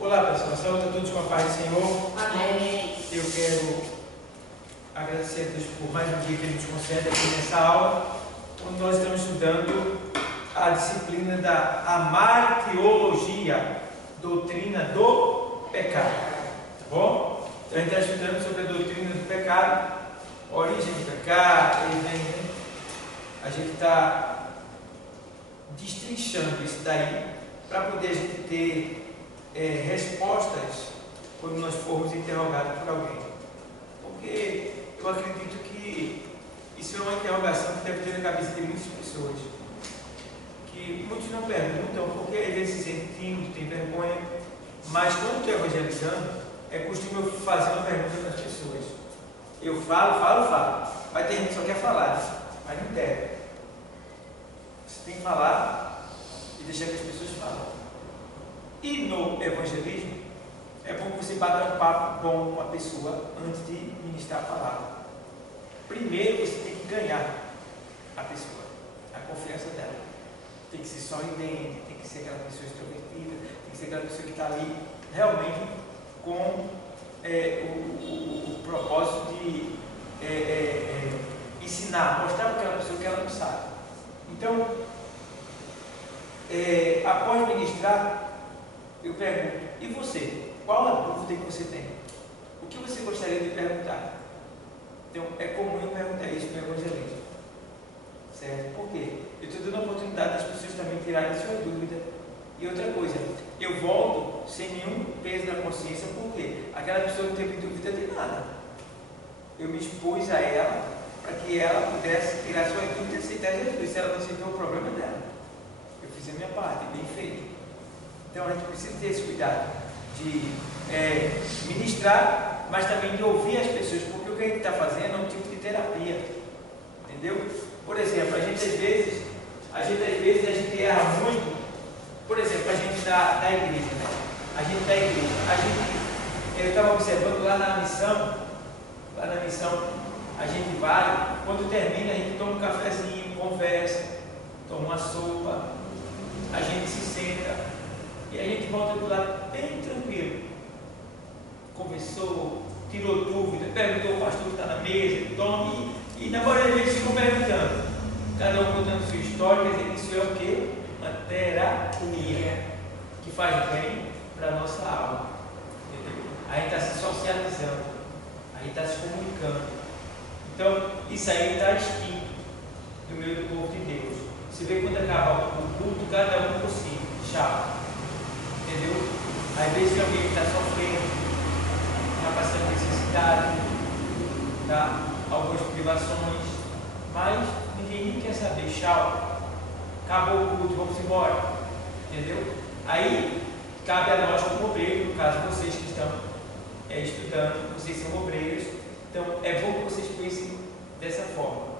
Olá pessoal, saúde a todos com a paz do Senhor. Amém. Eu quero agradecer a Deus por mais um dia que Ele nos concede aqui nessa aula, onde nós estamos estudando a disciplina da amartiologia, doutrina do pecado. Tá bom? Então a gente está estudando sobre a doutrina do pecado, a origem do pecado, a gente está destrinchando isso daí para poder a gente ter respostas quando nós formos interrogados por alguém. Porque eu acredito que isso é uma interrogação que deve ter na cabeça de muitas pessoas. Que muitos não perguntam porque às vezes se sentem tímidos, têm vergonha. Mas quando estou evangelizando, é costume eu fazer uma pergunta para as pessoas. Eu falo. Mas tem gente que só quer falar, mas não deve. Você tem que falar e deixar que as pessoas falem. E no evangelismo, é bom que você bata um papo com uma pessoa antes de ministrar a palavra. Primeiro você tem que ganhar a pessoa, a confiança dela. Tem que ser sorridente, tem que ser aquela pessoa extrovertida, tem que ser aquela pessoa que está ali realmente com o propósito de ensinar, mostrar para aquela pessoa que ela não sabe. Então, após ministrar, eu pergunto, e você? Qual a dúvida que você tem? O que você gostaria de perguntar? Então, é comum eu perguntar isso no evangelismo. Certo? Por quê? Eu estou dando a oportunidade das pessoas também tirarem sua dúvida. E outra coisa, eu volto sem nenhum peso na consciência, porque aquela pessoa não teve dúvida de nada. Eu me expus a ela para que ela pudesse tirar sua dúvida e aceitar Jesus. Se ela não aceitou, o problema dela. Eu fiz a minha parte, bem feito. Então a gente precisa ter esse cuidado de ministrar, mas também de ouvir as pessoas, porque o que a gente está fazendo é um tipo de terapia, entendeu? Por exemplo, a gente às vezes erra muito. Por exemplo, a gente da igreja, né? Eu estava observando lá na missão, a gente vai, quando termina, a gente toma um cafezinho, conversa, toma uma sopa, a gente se senta. E a gente volta do lado bem tranquilo. Conversou, tirou dúvida, perguntou ao pastor que está na mesa, tome, e na maioria deles ficam perguntando. Cada um contando sua história, quer dizer, isso é o quê? Uma terapia que faz bem para a nossa alma. Entendeu? A gente está se socializando, a gente está se comunicando. Então, isso aí está extinto do meio do povo de Deus. Você vê quando acaba o culto, cada um por si. Tchau. Entendeu? Às vezes tem alguém que está sofrendo, está passando necessidade, tá? Algumas privações, mas ninguém nem quer saber. Tchau, acabou o culto, vamos embora. Entendeu? Aí cabe a nós como obreiros, no caso vocês que estão estudando, vocês são obreiros, então é bom que vocês pensem dessa forma.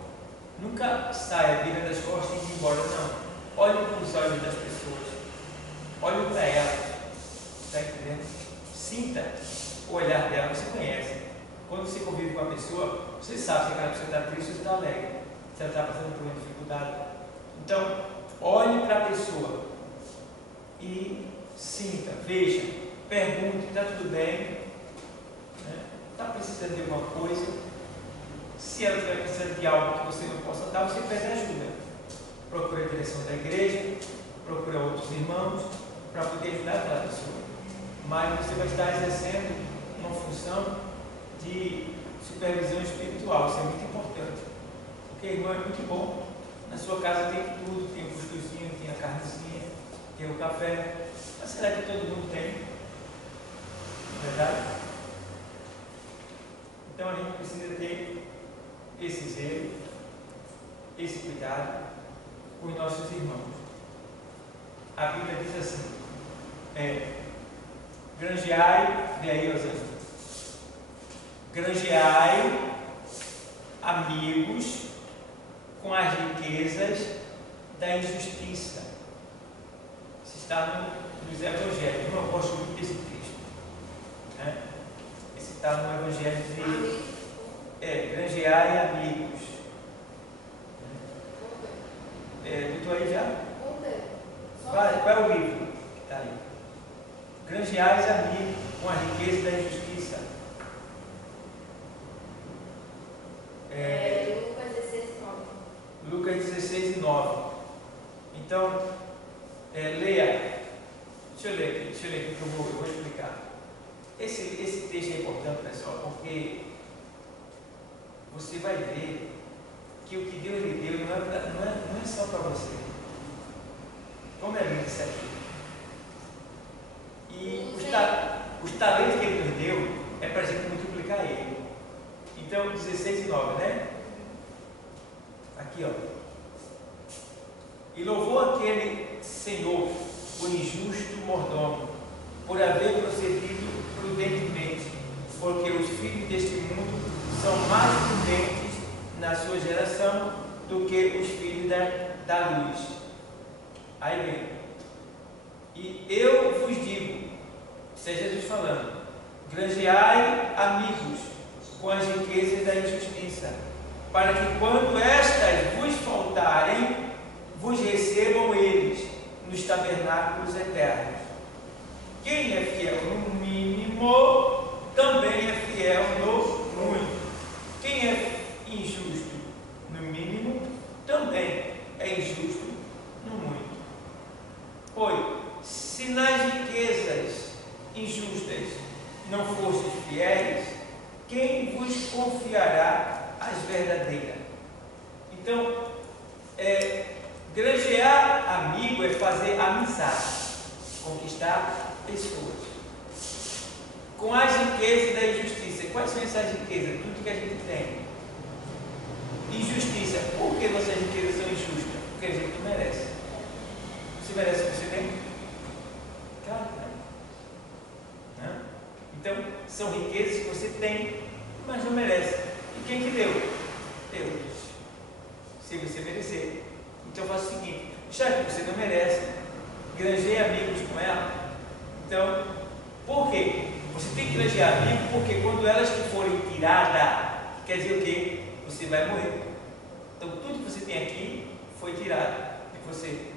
Nunca saia virando as costas e ir embora, não. Olhe para os olhos das pessoas. Olhe para ela, está entendendo? Sinta o olhar dela, você conhece. Quando você convive com a pessoa, você sabe se aquela pessoa está triste ou está alegre, se ela está passando por uma dificuldade. Então, olhe para a pessoa e sinta, veja, pergunte, está tudo bem? Está precisando de alguma coisa? Se ela estiver precisando de algo que você não possa dar, você pede ajuda. Procure a direção da igreja, procure outros irmãos, para poder ajudar aquela pessoa. Mas você vai estar exercendo uma função de supervisão espiritual. Isso é muito importante. Porque irmão é muito bom. Na sua casa tem tudo, tem o cuscuzinho, tem a carnezinha, tem o café. Mas será que todo mundo tem? Não é verdade? Então a gente precisa ter esse zelo, esse cuidado com os nossos irmãos. A Bíblia diz assim, granjeai, vê aí, Osana, granjeai amigos com as riquezas da injustiça. Isso está nos evangelhos. Eu gosto muito desse texto. Esse está no evangelho de granjeai amigos. Botou aí já? Qual é o livro que está aí? granjeais amigos com a riqueza da injustiça. Lucas 16:9. Lucas 16:9. Então, leia. Deixa eu ler aqui que eu vou explicar. Esse texto é importante, pessoal, porque você vai ver que o que Deus lhe deu não é só para você. Como é lindo isso aqui. E os talentos que Ele nos deu é para a gente multiplicar ele. Então, 16:9, né? Aqui, ó. E louvou aquele Senhor, o injusto mordomo, por haver procedido prudentemente, porque os filhos deste mundo são mais prudentes na sua geração do que os filhos da luz. Aí vem. E eu vos digo, isso é Jesus falando, granjeai amigos com as riquezas da injustiça, para que quando estas vos faltarem, vos recebam eles nos tabernáculos eternos. Quem é fiel no mínimo, também é fiel no muito. Quem é injusto no mínimo, também é injusto no muito. Pois, se nas riquezas injustas não fostes fiéis, quem vos confiará as verdadeiras? Então, granjear amigo é fazer amizade, conquistar pessoas. Com as riquezas da injustiça. Quais são essas riquezas? Tudo que a gente tem. Injustiça. Por que nossas riquezas são injustas? Porque a gente não merece. Você merece o que você tem? Claro que não. Então, são riquezas que você tem, mas não merece. E quem que deu? Deus. Se você merecer. Então, eu faço o seguinte: já que você não merece, granjeie amigos com ela. Então, por quê? Você tem que granjear amigos, porque quando elas que forem tiradas, quer dizer o quê? Você vai morrer. Então, tudo que você tem aqui foi tirado de você.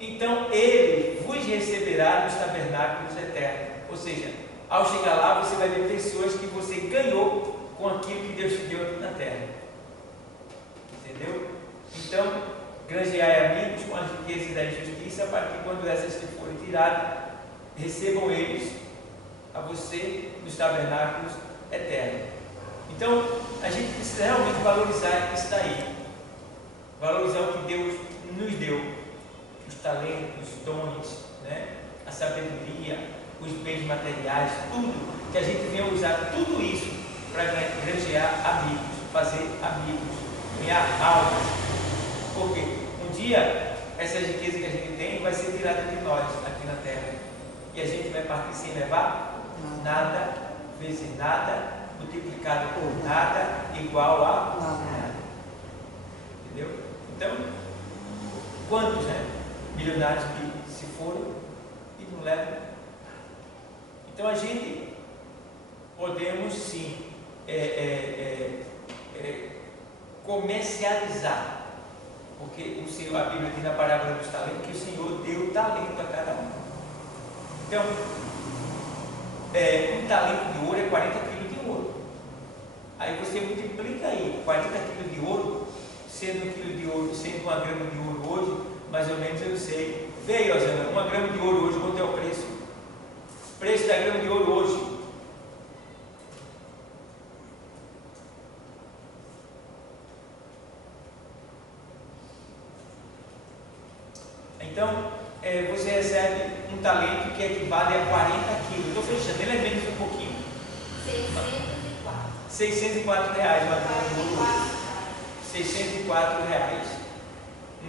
Então, Ele vos receberá nos tabernáculos eternos. Ou seja, ao chegar lá, você vai ver pessoas que você ganhou com aquilo que Deus te deu aqui na terra. Entendeu? Então, granjeai amigos com as riquezas da injustiça, para que quando essas que forem tiradas, recebam eles a você nos tabernáculos eternos. Então, a gente precisa realmente valorizar isso daí. Valorizar o que Deus nos deu. Os talentos, os dons, né? A sabedoria, os bens materiais, tudo que a gente venha usar, tudo isso para granjear amigos, fazer amigos, ganhar almas. Porque um dia essa riqueza que a gente tem vai ser tirada de nós aqui na terra. E a gente vai partir sem levar nada, vezes nada, multiplicado por nada, igual a nada. Entendeu? Então, quantos, né? Milionários que se foram e não levam. Então a gente podemos sim comercializar, porque o Senhor, a Bíblia diz na parábola dos talentos que o Senhor deu talento a cada um. Então, um talento de ouro é 40 quilos de ouro. Aí você multiplica aí 40 quilos de ouro, sendo 1 quilo de ouro, sendo 1 grama de ouro hoje, mais ou menos eu não sei. Veio, Osana, 1 grama de ouro hoje, quanto é o preço? Preço da grama de ouro hoje. Então, você recebe um talento que equivale a 40 quilos. Estou fechando, ele é menos um pouquinho. 604 reais uma grama de ouro hoje. 604 reais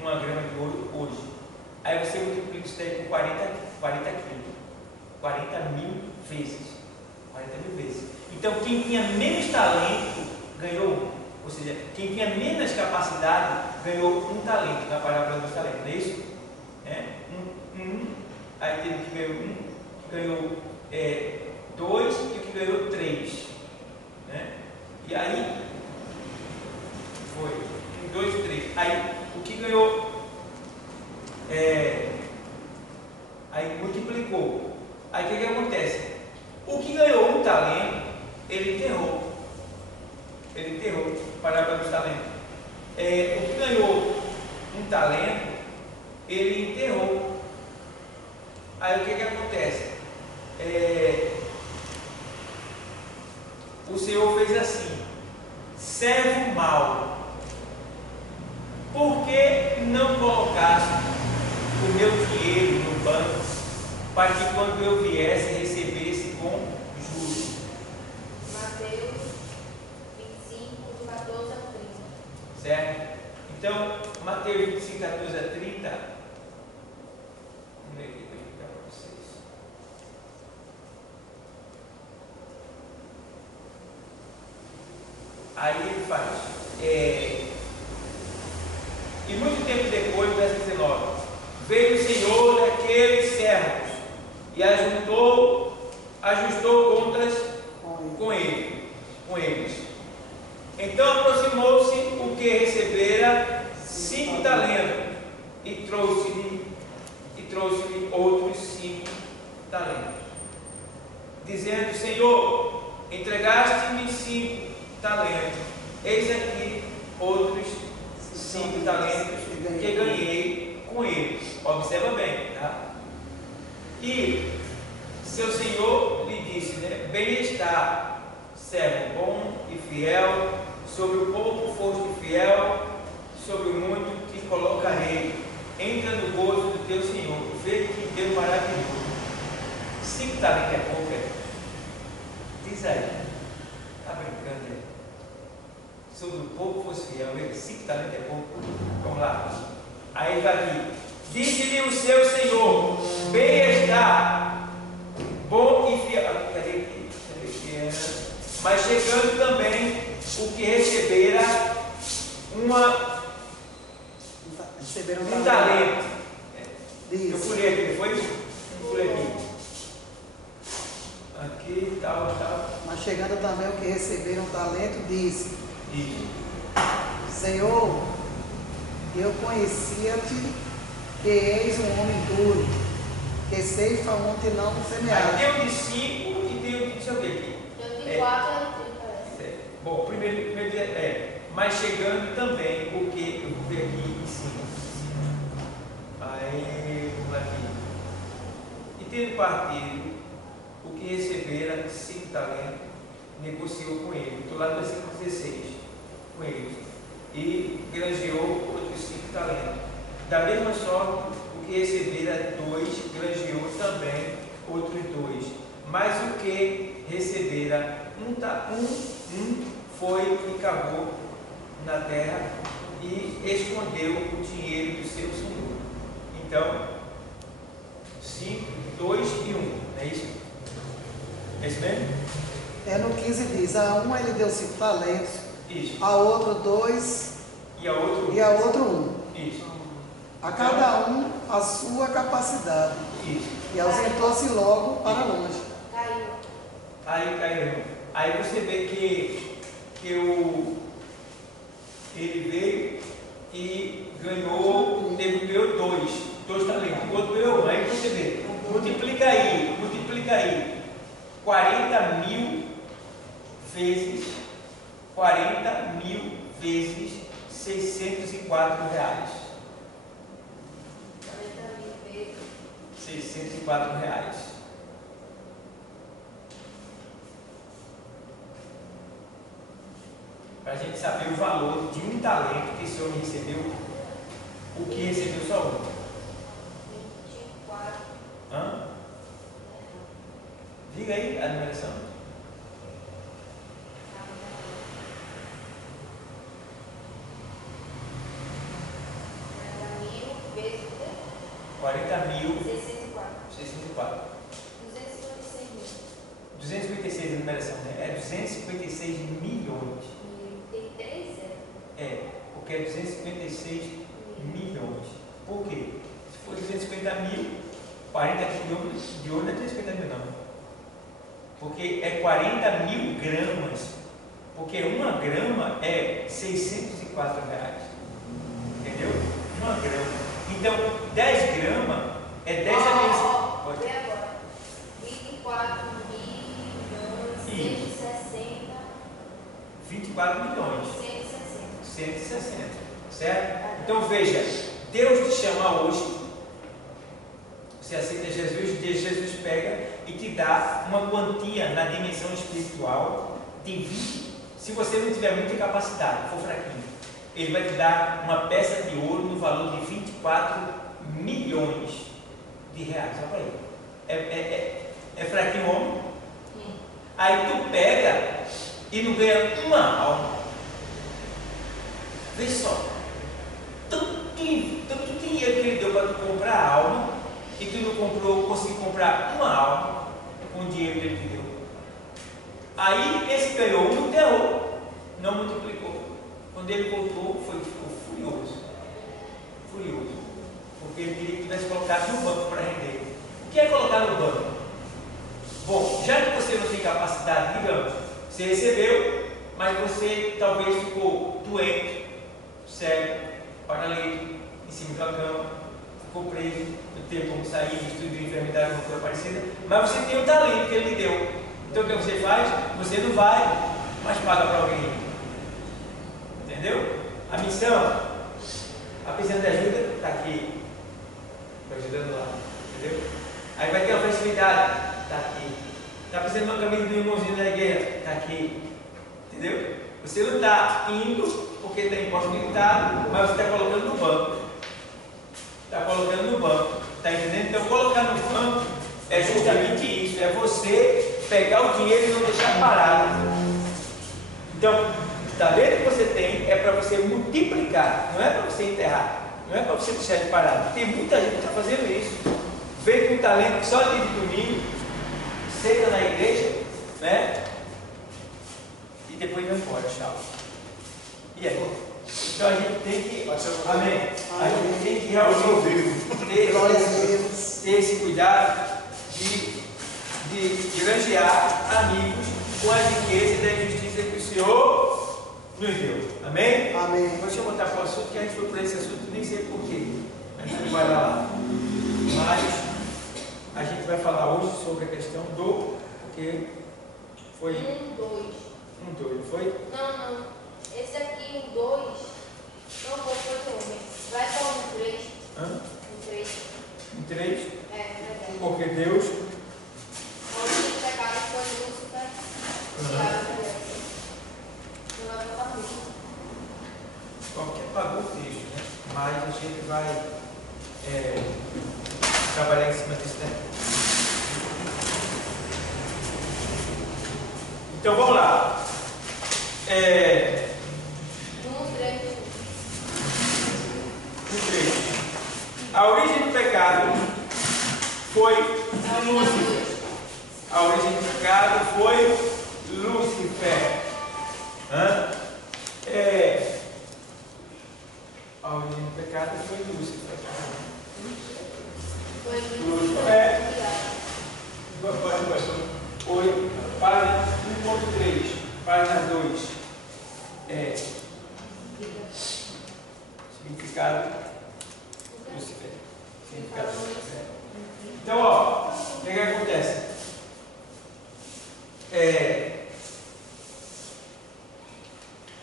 uma grama de ouro hoje. Aí você multiplica isso daí por 40 quilos. 40 mil vezes. 40 mil vezes. Então, quem tinha menos talento ganhou um. Ou seja, quem tinha menos capacidade ganhou um talento, na parábola dos talentos, não é isso? Aí teve que ganhou um, que ganhou 2 e o que ganhou 3. Né? E aí foi 1, 2, 3. Aí o que ganhou, aí multiplicou. Aí o que acontece? O que ganhou um talento, ele enterrou. Ele enterrou, parábola dos talentos. O que ganhou um talento, ele enterrou. Aí o que acontece? O Senhor fez assim: servo mau, por que não colocaste o meu dinheiro no banco, para que quando eu viesse recebesse com juros? Mateus 25, de 14 a 30. Certo? Então, Mateus 25, 14 a 30. Vamos ler aqui para explicar para vocês. Aí ele faz. E muito tempo depois, verso 19, veio o Senhor daqueles servos e ajustou contas com eles. Então aproximou-se o que recebera 5 talentos e trouxe-lhe outros 5 talentos, dizendo: Senhor, entregaste-me 5 talentos, eis aqui outros 5 talentos que ganhei com eles. Observa bem, tá? E seu senhor lhe disse, né? Bem está, servo bom e fiel, sobre o pouco foste fiel, sobre o muito te colocarei. Entra no gozo do teu senhor, vê que Deus maravilhoso. 5 talentos é pouco, diz aí, está brincando aí? Sobre o pouco fosse fiel, 5 talentos é pouco. Vamos lá. Aí está aqui: disse-lhe o seu senhor: bem está, bom e fiel. Cadê aqui? Mas chegando também o que recebera um talento. Eu pulei aqui, foi? Eu pulei aqui. Aqui, tal. Mas chegando também o que receberam um talento, disse: Isso. Senhor, eu conhecia-te que és um homem duro, que ceifa onde não semeaste. Aí tem o de 5 e tem o de, deixa eu ver aqui. Eu tenho 4 a 30, parece. Bom, primeiro mas chegando também o que, eu vou ver aqui em cima. Aí, vamos aqui. E tendo partido o que recebera 5 talentos, negociou com ele. Estou lá no versículo 16, com eles. E granjeou outros 5 talentos. Da mesma sorte, o que recebera 2, granjeou também outros 2. Mas o que recebera um foi e cavou na terra e escondeu o dinheiro do seu senhor. Então, 5, 2 e 1, não é isso? É isso mesmo? No 15 diz: a um ele deu 5 talentos, Isso. a outro 2 E a outro? e a outro 1. Isso. A cada um a sua capacidade. Isso. E ausentou-se logo para longe. Caiu. Aí caiu. Aí você vê que ele veio e ganhou, ganhou 2 talentos, o outro ganhou 1. Aí você vê, multiplica aí 40.000 vezes 604 reais. 40.000 vezes. 604 reais. Para a gente saber o valor de um talento que esse homem recebeu, o que recebeu só um. 24. Hã? Diga aí a numeração. Vezes 40.000. 604. 604. 256 mil. 256 a numeração, né? É 256 milhões. Tem 3 zeros. Porque é 256 milhões. Por quê? Se for 250 mil, 40 quilômetros de ouro não é 250 mil, não. Porque é 40.000 gramas. Porque 1 grama é 604 reais. Entendeu? 1 grama. Então, 10 gramas é 10 vezes. Vê agora. 20 Isso. 24 milhões. 160. Certo? Então veja, Deus te chama hoje. Você aceita Jesus, Jesus pega e te dá uma quantia na dimensão espiritual de 20. Se você não tiver muita capacidade, for fraquinho, ele vai te dar uma peça de ouro no valor de 24 milhões de reais. Olha para aí. É fraquinho, homem? Aí tu pega e não ganha uma alma. Vê só, tanto dinheiro que ele deu para tu comprar a alma, e tu não conseguiu comprar uma alma com o dinheiro que ele te deu. Aí esse ganhou, não deu, não multiplicou. Quando ele voltou, ficou furioso. Porque ele queria que tivesse colocado no banco para render. O que é colocar no banco? Bom, já que você não tem capacidade, digamos, você recebeu, mas você talvez ficou doente, cego, paralítico, em cima da cama, ficou preso, não teve como sair, estudo de enfermidade, não foi parecida, mas você tem o talento que ele lhe deu. Então o que você faz? Você não vai, mas paga para alguém. Entendeu? A missão, a precisando de ajuda, está aqui, vai ajudando lá. Entendeu? Aí vai ter uma facilidade, está aqui. Está precisando de uma camisa do irmãozinho da igreja, está aqui. Entendeu? Você não está indo porque tem impossibilitado, mas você está colocando no banco. Está entendendo? Então colocar no banco é justamente isso, é você pegar o dinheiro e não deixar parado. Então, está vendo que você tem, é para você multiplicar, não é para você enterrar, não é para você deixar ele parado. Tem muita gente que está fazendo isso. Vem com um talento só dia de domingo, senta na igreja, né? E depois vai embora, tchau. E aí? Então a gente tem que, amém? A gente tem que realmente ter esse cuidado de granjear amigos com a riqueza da injustiça que o Senhor nos deu. Amém? Amém. Deixa eu botar para o assunto, que a gente foi por esse assunto, nem sei porquê. A gente não vai lá. Mas a gente vai falar hoje sobre a questão do. Porque foi. 1, 2. 1, 2, foi? Não. Esse aqui, 1, 2. Não foi homem. Vai para 1, 3. Hã? 1, 3. 1, 3? É, verdade. Porque Deus. O único pecado foi Lúcifer. Não vai botar muito. Qualquer pagou o texto, né? Mas a gente vai trabalhar em cima disso, né? Então vamos lá. 1, 3. A origem do pecado foi Lúcifer. A origem do pecado foi Lúcifer. A origem do pecado foi Lúcifer. Foi página 1.3, página 2. Significado Lúcifer. Significado Lúcifer. Então, ó, o que acontece?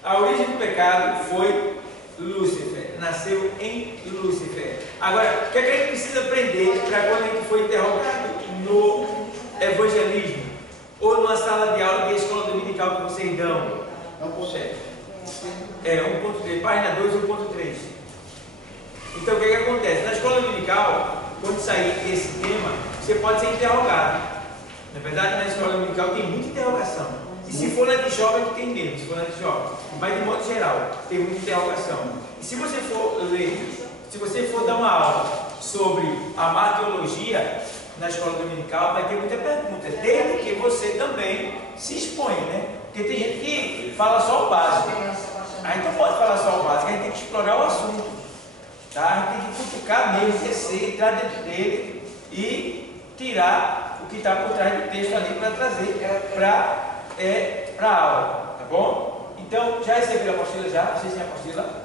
A origem do pecado foi Lúcifer, nasceu em Lúcifer. Agora, o que a gente precisa aprender para quando a gente foi interrogado no evangelismo ou numa sala de aula de escola dominical que vocês dão? 1.3, página 2, 1.3. Então, o que acontece? Na escola dominical, quando sair esse tema, você pode ser interrogado. Na verdade, na escola dominical tem muita interrogação. E se for na de jovem, tem menos, se for na de jovem. Mas, de modo geral, tem muita interrogação. E se você for ler, se você for dar uma aula sobre a martiologia na escola dominical, vai ter muita pergunta. Desde que você também se expõe, né? Porque tem gente que fala só o básico. A gente não pode falar só o básico, a gente tem que explorar o assunto. Tá? A gente tem que cutucar mesmo, descer, entrar dentro dele e tirar o que está por trás do texto ali para trazer para a aula. Tá bom? Então, já receberam a apostila já? Vocês têm a apostila?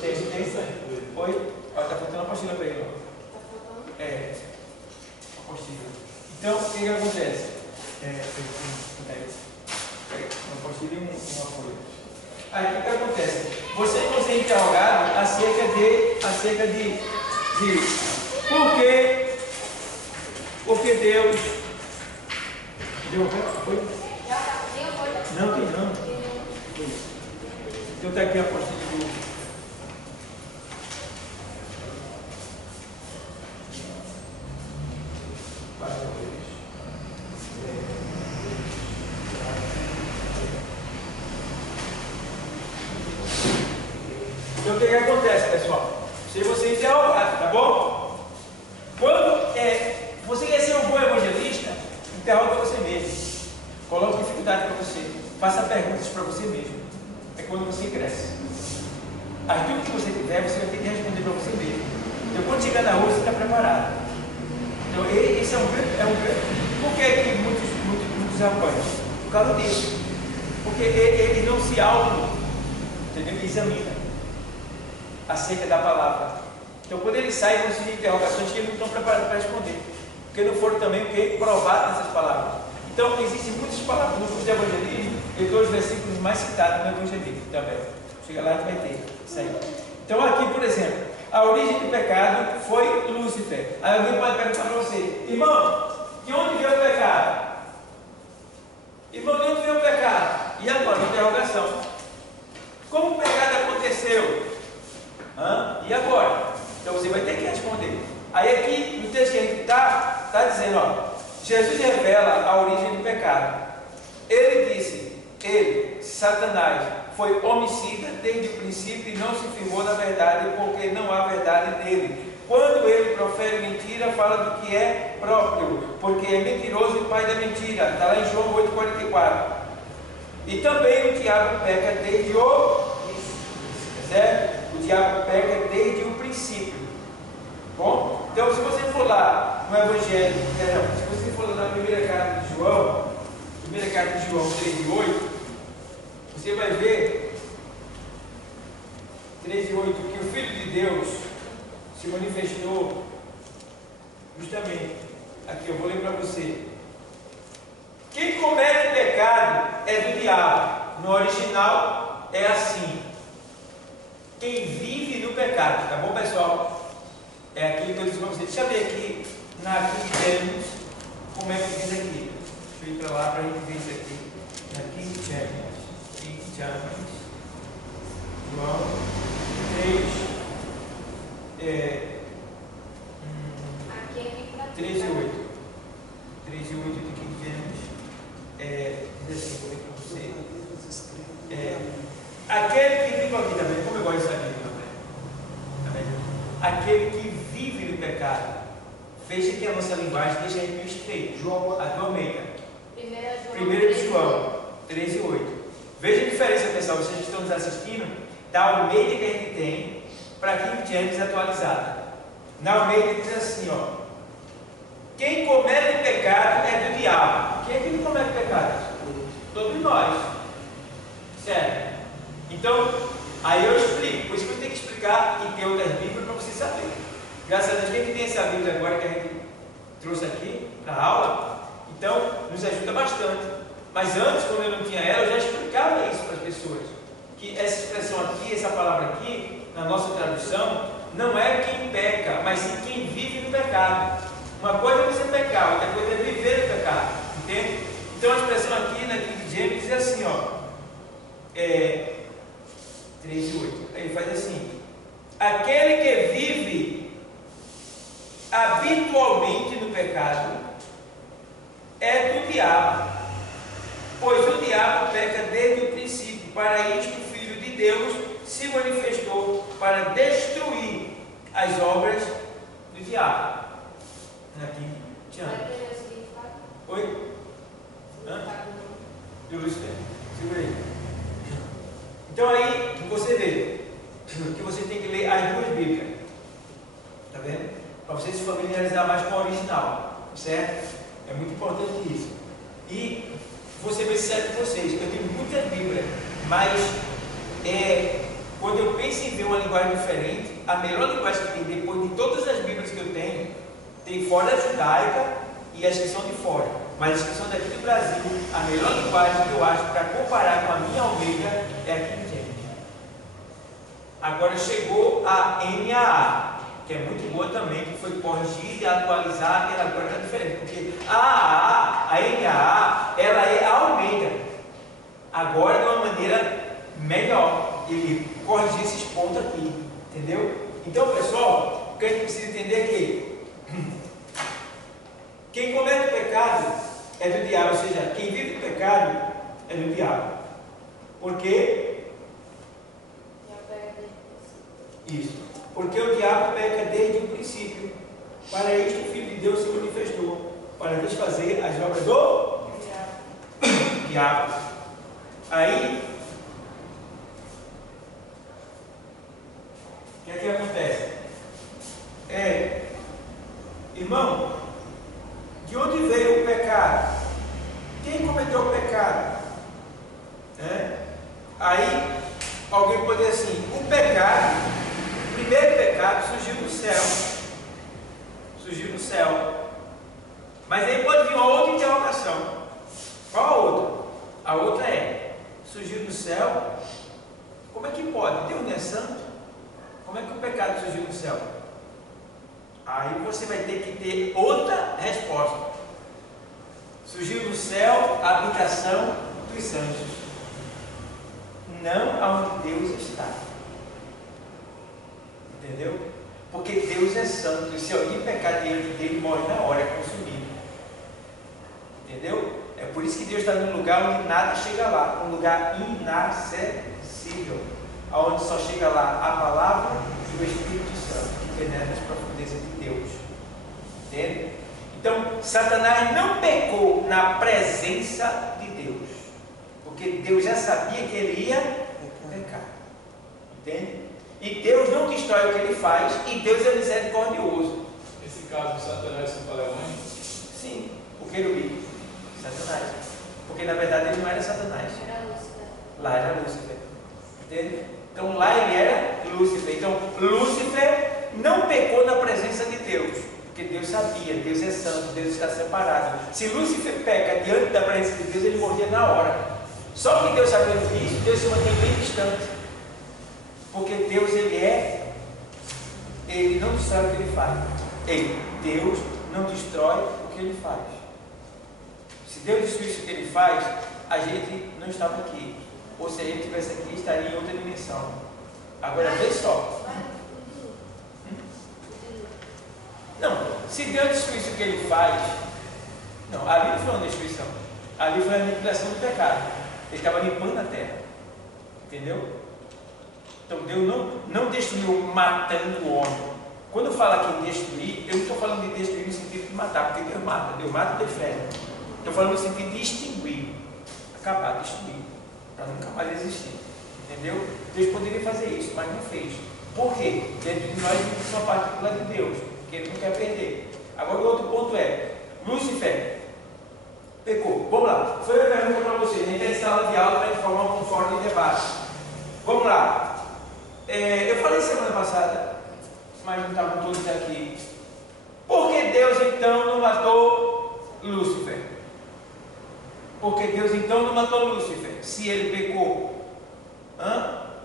Tem. Oi? Está faltando a apostila para ele. Apostila. Então, o que acontece? Não posso ir uma folha. Aí o que acontece? Vocês vão ser interrogados acerca de por que Deus deu o foi? Não, tem não. Então está aqui a apostila do. Então o que acontece, pessoal? Se você interrogar, tá bom? Quando você quer ser um bom evangelista, interroga você mesmo. Coloque dificuldade para você. Faça perguntas para você mesmo. É quando você cresce. As dúvidas que você tiver, você vai ter que responder para você mesmo. Então quando chegar na rua, você está preparado. Então esse é um grande. Por que muitos apanham? Por causa disso. Porque ele não se examina acerca da palavra. Então quando ele sai, vão surgir interrogações que eles não estão preparados para responder. Porque não foram também o que? Provados nessas palavras. Então existem muitas palavras no curso de evangelismo. Eu dou os versículos mais citados no evangelismo também. Chega lá e vai ter isso aí. Então aqui, por exemplo, a origem do pecado foi Lúcifer. Aí alguém pode perguntar para você: irmão, de onde veio o pecado? Irmão, de onde veio o pecado? E agora, interrogação. Como o pecado aconteceu? E agora? Então você vai ter que responder. Aí aqui, no texto que a gente está dizendo, ó, Jesus revela a origem do pecado. Ele disse, Satanás, foi homicida desde o princípio e não se firmou na verdade, porque não há verdade nele. Quando ele profere mentira, fala do que é próprio, porque é mentiroso e pai da mentira. Está lá em João 8,44. E também o diabo peca desde certo? O diabo peca desde o princípio. Bom? Então, se você for lá no Evangelho, se você for lá na primeira carta de João 3,8, você vai ver 3,8 que o Filho de Deus se manifestou justamente. Aqui eu vou ler para você. Quem comete pecado é do diabo. No original é assim. Quem vive no pecado, tá bom, pessoal? É aquilo que eu disse para vocês. Deixa eu ver aqui na King James como é que diz aqui. Deixa eu ir para lá para a gente ver isso aqui. Na King James. João 3 e 8. 3 e 8 de King James. Diz assim, vou ler para você. Aquele que vive aqui também, como eu gosto dessa Bíblia também. Aquele que vive no pecado. Veja que a nossa linguagem deixa aí meio estreito. João, a do Almeida. 1 João 3 e 8. Veja a diferença, pessoal, vocês que estão nos assistindo, da Almeida que a gente tem para a King James atualizada. Na Almeida diz assim, ó: quem comete pecado é do diabo. Quem é que não comete pecado? Todos nós. Certo? Então, aí eu explico. Por isso que eu tenho que explicar e ter outras Bíblias para você saber. Graças a Deus, quem tem essa Bíblia agora que a gente trouxe aqui para a aula, então nos ajuda bastante. Mas antes, quando eu não tinha ela, eu já explicava isso para as pessoas. Que essa expressão aqui, essa palavra aqui, na nossa tradução, não é quem peca, mas sim quem vive no pecado. Uma coisa é você pecar, outra coisa é viver no pecado. Entende? Então a expressão aqui na King James diz assim, ó. 3 e 8. Aí faz assim: aquele que vive habitualmente no pecado é do diabo, pois o diabo peca desde o princípio. Para isto o Filho de Deus se manifestou, para destruir as obras do diabo. Aqui, Tiana. Oi? Do Lúcifer. Segura aí. Então aí você vê que você tem que ler as duas Bíblias. Está vendo? Para você se familiarizar mais com a original. Certo? É muito importante isso. E vou ser bem sincero com vocês, eu tenho muitas Bíblias, mas quando eu penso em ver uma linguagem diferente, a melhor linguagem que tem depois de todas as Bíblias que eu tenho, tem fora a judaica e as que são de fora. Mas as que são daqui do Brasil, a melhor linguagem que eu acho para comparar com a minha Almeida é a King James. Agora chegou a NAA, que é muito boa também, que foi corrigida e atualizada, e ela agora está diferente, porque a NAA, ela é a Almeida, agora de uma maneira melhor. Ele corrigiu esses pontos aqui, entendeu? Então, pessoal, o que a gente precisa entender é que quem comete o pecado é do diabo, ou seja, quem vive o pecado é do diabo. Por quê? Isso. Porque o diabo peca desde o princípio. Para isto o Filho de Deus se manifestou, para desfazer as obras do diabo. Aí, o que é que acontece? Irmão, de onde veio o pecado? Quem cometeu o pecado? Aí, alguém pode dizer assim, o primeiro pecado surgiu no céu. Surgiu no céu. Mas aí pode vir uma outra interrogação. Qual a outra? A outra surgiu no céu. Como é que pode? Deus não é santo? Como é que o pecado surgiu no céu? Aí você vai ter que ter outra resposta. Surgiu no céu a habitação dos anjos, não aonde Deus está. Entendeu? Porque Deus é santo, e se alguém pecar diante dele, morre na hora, é consumido. Entendeu? É por isso que Deus está num lugar onde nada chega lá, um lugar inacessível, aonde só chega lá a palavra e o Espírito Santo, que penetra as profundezas de Deus. Entende? Então, Satanás não pecou na presença de Deus, porque Deus já sabia que ele ia pecar. Entende? E Deus não destrói o que ele faz, e Deus é misericordioso. Nesse caso, Satanás se fala mãe? Sim, o querubim, Satanás. Porque na verdade ele não era Satanás. Era Lúcifer. Lá era Lúcifer. Entende? Então lá ele era Lúcifer. Então Lúcifer não pecou na presença de Deus, porque Deus sabia, Deus é santo, Deus está separado. Se Lúcifer peca diante da presença de Deus, ele morria na hora. Só que Deus sabendo disso, Deus se mantém bem distante. Porque Deus, ele não destrói o que ele faz. Deus não destrói o que ele faz. Se Deus destruísse o que ele faz, a gente não estava aqui. Ou se a gente estivesse aqui, estaria em outra dimensão. Agora, vê só. Não, se Deus destruísse o que ele faz, não, ali não foi uma destruição. Ali foi a aniquilação do pecado. Ele estava limpando a terra. Entendeu? Então Deus não destruiu matando o homem. Quando eu falo aqui em destruir, eu não estou falando de destruir no sentido de matar, porque Deus mata e defere. Estou falando no sentido de extinguir, acabar, destruir, para nunca mais existir. Entendeu? Deus poderia fazer isso, mas não fez. Por quê? Dentro de nós existe uma partícula de Deus, que ele não quer perder. Agora o outro ponto é, Lúcifer pecou. Vamos lá, foi a pergunta para vocês. A gente está em sala de aula para informar um conforme de debate. Vamos lá. Eu falei semana passada, mas não estavam todos aqui. Por que Deus então não matou Lúcifer? Por que Deus então não matou Lúcifer, se ele pecou?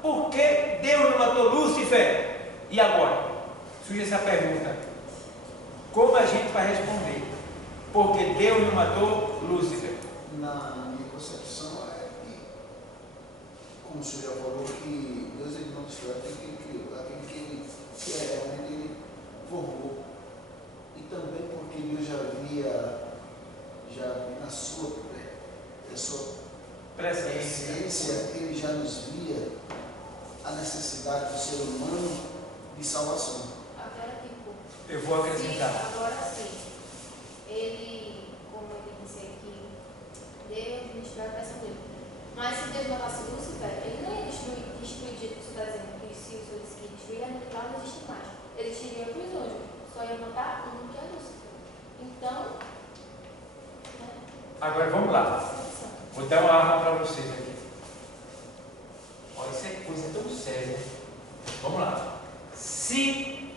Por que Deus não matou Lúcifer? E agora? Surge essa pergunta. Como a gente vai responder? Por que Deus não matou Lúcifer? Na minha concepção é que, como o senhor já falou, que Deus ele não destrói aquele que ele criou, aquele que realmente ele formou. E também porque Deus já na sua presciência, ele já nos via a necessidade do ser humano de salvação. Agora, tipo, Eu vou acrescentar. agora sim, ele, como ele disse aqui, Deus destrói a pressão dele. Mas se Deus matasse Lúcifer, ele não ia destruir do jeito que você está dizendo, que se o senhor disse que destruir, aniquilar não existe mais. Ele existiria para os anjos, só ia matar um que é Lúcifer. Então, Agora vamos lá. Vou dar uma arma para vocês aqui. Olha, isso é coisa tão séria. Vamos lá. Se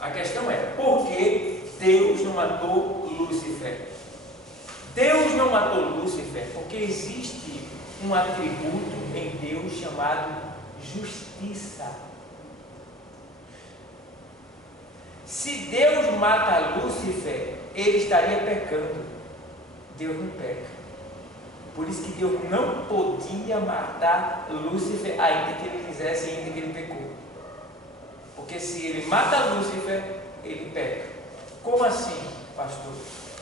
a questão é, por que Deus não matou Lúcifer. Deus não matou Lúcifer porque existe um atributo em Deus chamado justiça. Se Deus mata Lúcifer, ele estaria pecando. Deus não peca. Por isso que Deus não podia matar Lúcifer, ainda que ele quisesse, ainda que ele pecou. Porque se ele mata Lúcifer, ele peca. Como assim, pastor?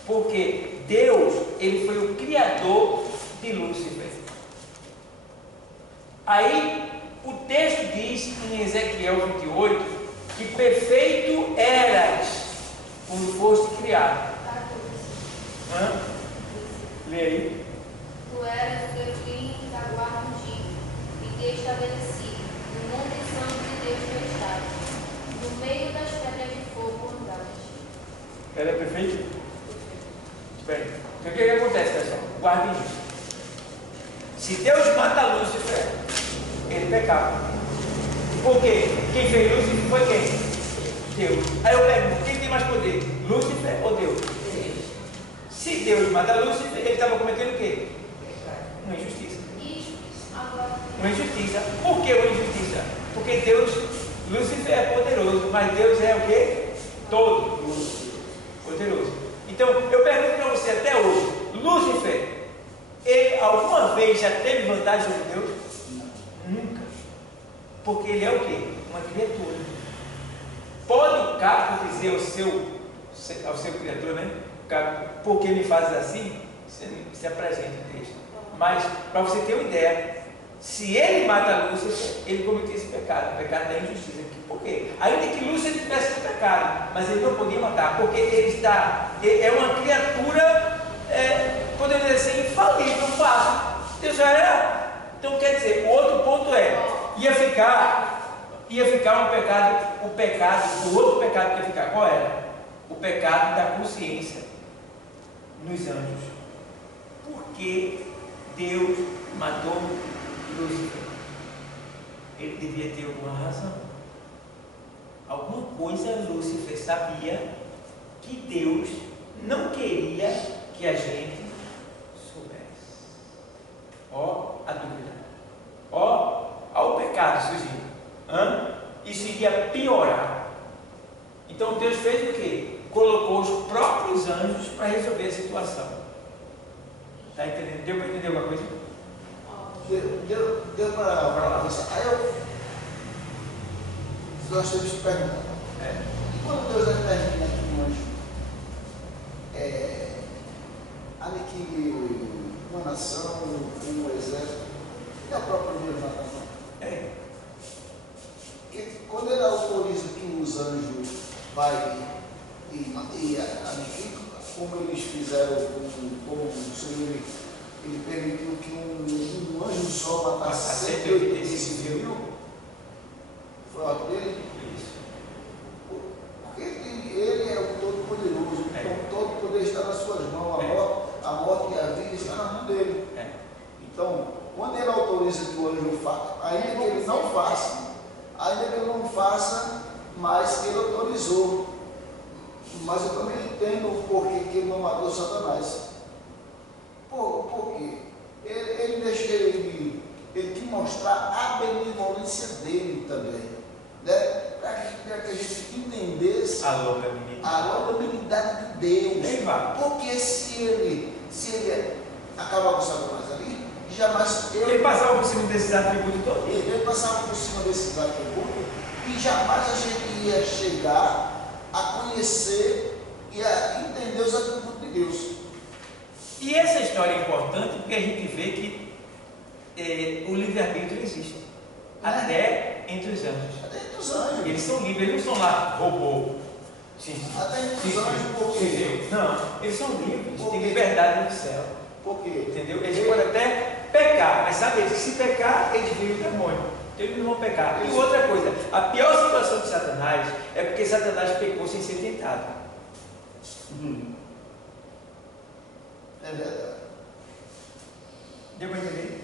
Porque Deus, ele foi o criador de Lúcifer. Aí, o texto diz em Ezequiel 28, que perfeito eras quando foste criado. Lê aí. Tu eras o teu fim da guarda ungido, e te estabeleci, no monte santo de Deus teu estado, no meio das pedras de fogo andares. Ela é perfeita? Bem, então o que acontece, pessoal? Guardem isso. Se Deus mata Lúcifer, ele pecava. Por quê? Quem fez Lúcifer foi quem? Deus. Aí eu pergunto, quem tem mais poder? Lúcifer ou Deus? Se Deus mata Lúcifer, ele estava cometendo o quê? Uma injustiça. Uma injustiça. Por que uma injustiça? Porque Deus, Lúcifer é poderoso, mas Deus é o quê? Todo poderoso. Então, eu pergunto para você até hoje, Lúcifer, ele alguma vez já teve vantagem sobre Deus? Nunca. Porque ele é o quê? Uma criatura. Pode o Caco dizer ao seu criador, né? Porque me fazes assim? Se apresenta o texto. Mas, para você ter uma ideia, se ele mata Lúcifer, ele cometeu esse pecado, o pecado da injustiça. Por quê? Ainda que Lúcifer tivesse um pecado, mas ele não podia matar, porque ele é uma criatura, podemos dizer assim, infalível, fácil. Deus já era. Então, quer dizer, o outro ponto ia ficar o outro pecado que ia ficar, qual era? O pecado da consciência nos anjos. Por que Deus matou Lúcifer? Ele devia ter alguma razão. Alguma coisa Lúcifer sabia que Deus não queria que a gente soubesse. Ó a dúvida. Ó o pecado surgindo. Isso iria piorar. Então Deus fez o quê? Colocou os próprios anjos para resolver a situação. Está entendendo? Deu para entender alguma coisa? Deu para pensar. Aí nós temos que perguntar. E quando Deus determina que um anjo aniquile uma nação, um exército, e a própria Deus na nação? Porque quando ele autoriza que os anjos vai e aniquilem, como eles fizeram com o Senhor, ele permitiu que um anjo só matasse 185 mil. Foi a dele? Isso. Porque ele é o Todo-Poderoso, então todo poder está nas suas mãos, a morte e a vida está na mão dele. Então, quando ele autoriza que o anjo faça, ainda que ele não faça, mas que ele autorizou. Mas eu também entendo o porquê que ele não matou Satanás. Por quê? Ele deixou ele quis mostrar a benevolência dele também, né? Para que a gente entendesse a longanimidade de Deus. Porque se ele acabar com Satanás ali, jamais ele passava por cima desses atributos todos. Ele passava por cima desses atributos e jamais a gente ia chegar a conhecer e a entender os atributos de Deus. E essa história é importante porque a gente vê que o livre-arbítrio existe. Até entre os anjos. Até entre os anjos. Eles são livres, eles não são lá robô. Até entre os anjos, por quê? Não, eles são livres, têm liberdade no céu. Por quê? Entendeu? Eles podem até pecar, mas sabe que se pecar, eles vivem o demônio. Então eles não vão pecar. E outra coisa, a pior situação de Satanás é porque Satanás pecou sem ser tentado. É verdade. Deu para entender?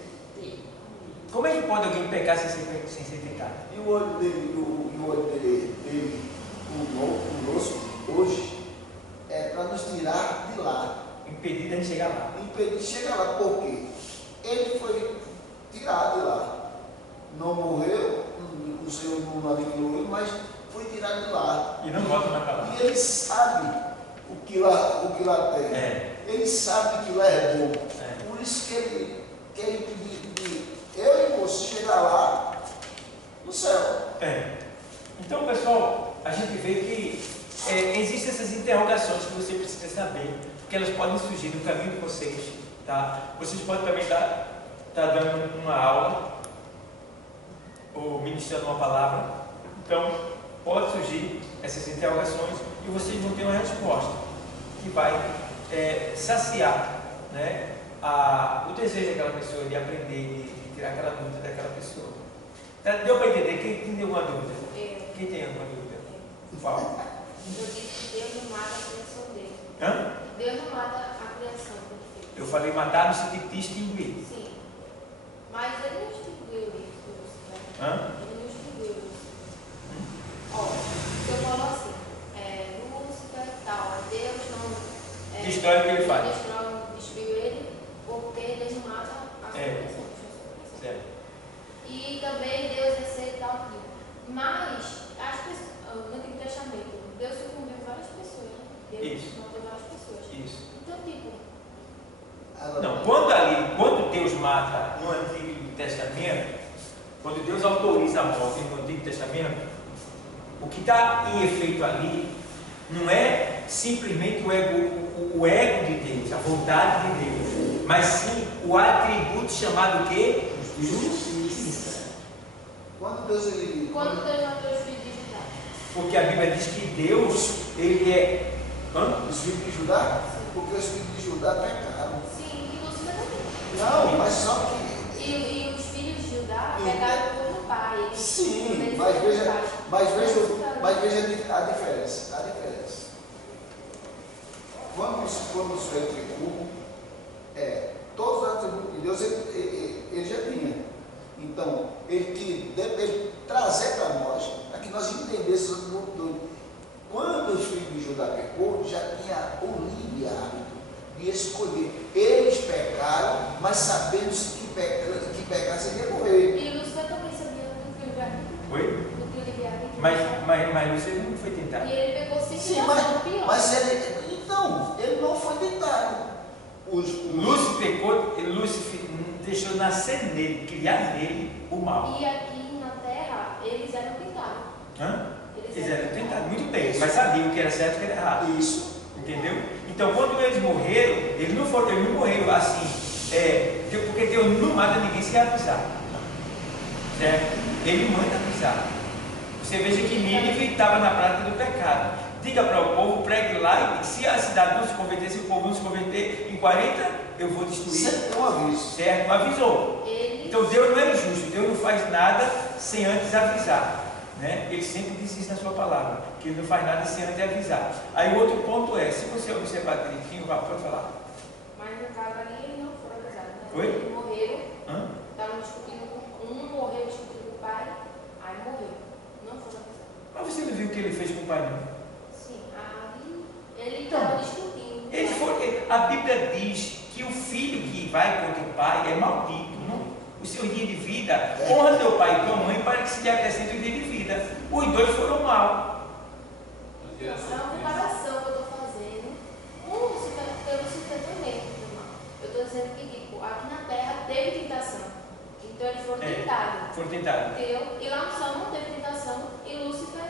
Como é que pode alguém pecar sem ser tentado? E o olho dele, conosco, hoje, é para nos tirar de lá. Impedido de chegar lá. Impedir de chegar lá. Por quê? Ele foi tirado de lá. Não morreu, o Senhor não aniquilou ele, mas foi tirado de lá. E não volta mais para lá. E ele sabe o que lá tem. Ele sabe que lá é bom. Por isso que ele quer impedir de eu e você chegar lá no céu. Então, pessoal, a gente vê que existem essas interrogações que você precisa saber, porque elas podem surgir no caminho de vocês, tá? Vocês podem também estar dando uma aula ou ministrando uma palavra, então pode surgir essas interrogações e vocês vão ter uma resposta que vai saciar, né, o desejo daquela pessoa de aprender, de tirar aquela dúvida daquela pessoa. Deu para entender? Quem tem alguma dúvida? Quem tem alguma dúvida? Fala. Eu disse que Deus não mata a criação dele. Hã? Deus não mata a criação dele. Eu falei matar no sentido de extinguir. Sim. Mas ele não extinguiu isso, né? Hã? Ele não extinguiu isso. Ó, se eu falo assim, Lúcifer e tal, Deus não... Destrói o que ele faz. Destruiu ele porque Deus não mata a sua criação. Certo. E também Deus aceita aquilo. Mas, as pessoas, no Antigo Testamento, Deus sucumbiu várias pessoas, né? Deus matou várias pessoas. Isso. Então, tipo... Não, quando Deus mata no Antigo Testamento, quando Deus autoriza a morte no Antigo Testamento, o que está em efeito ali não é simplesmente o ego de Deus, a vontade de Deus, mas sim o atributo chamado o quê? Justiça. Quando Deus matou os filhos de Judá? Porque a Bíblia diz que Deus, ele é... Os filhos de Judá? Porque os filhos de Judá pecaram. Sim, e Lúcifer também. Não, mas só que... E os filhos de Judá pegaram por um pai. Sim, mas veja a diferença. Quando o Senhor pecou, todos os atributos de Deus ele já tinha. Então, ele trazer para nós, para que nós entendêssemos tudo. Quando os filhos de Judá pecou, já tinha o livre-árbitro de escolher. Eles pecaram, mas sabendo que pecar seria morrer. E Lúcifer também sabia do livre-árbitro. Oi? Do livre-árbitro. Mas Lúcifer não foi tentado. E ele pegou Sim, mas ele não foi tentado. Lúcifer deixou nascer nele, criar nele o mal. E aqui na Terra, eles eram tentados. Eles eram tentados, muito bem, mas sabiam o que era certo e o que era errado. Isso. Entendeu? Então, quando eles morreram, eles não morreram assim, porque Deus não manda ninguém sem avisar. Certo? Ele manda avisar. Você veja que Nínive estava na prática do pecado. Diga para o povo, pregue lá, e se a cidade não se converter, se o povo não se converter, em 40 eu vou destruir. Sempre um aviso. Certo? Avisou. Então Deus não é injusto, Deus não faz nada sem antes avisar. Né? Ele sempre diz isso na sua palavra, que ele não faz nada sem antes avisar. Aí o outro ponto é, se você observar direitinho, pode falar. Mas no caso ali, eles não foram avisados. Né? Oi? Eles morreram, estavam discutindo um morreu discutindo com o pai, aí morreu. Não foram avisados. Mas você não viu o que ele fez com o pai, não? Sim, aí ele estava discutindo. A Bíblia diz que o filho que vai contra o pai é maldito. O seu dia de vida, honra teu pai e tua mãe para que se te acrescente o dia de vida. Os dois foram mal. É uma comparação que eu estou fazendo. Pelo Lúcifer também, irmão. Eu estou dizendo que, tipo, aqui na Terra teve tentação. Então eles foram tentados. Foram tentados. Entendeu? E lá no céu não teve tentação. E Lúcifer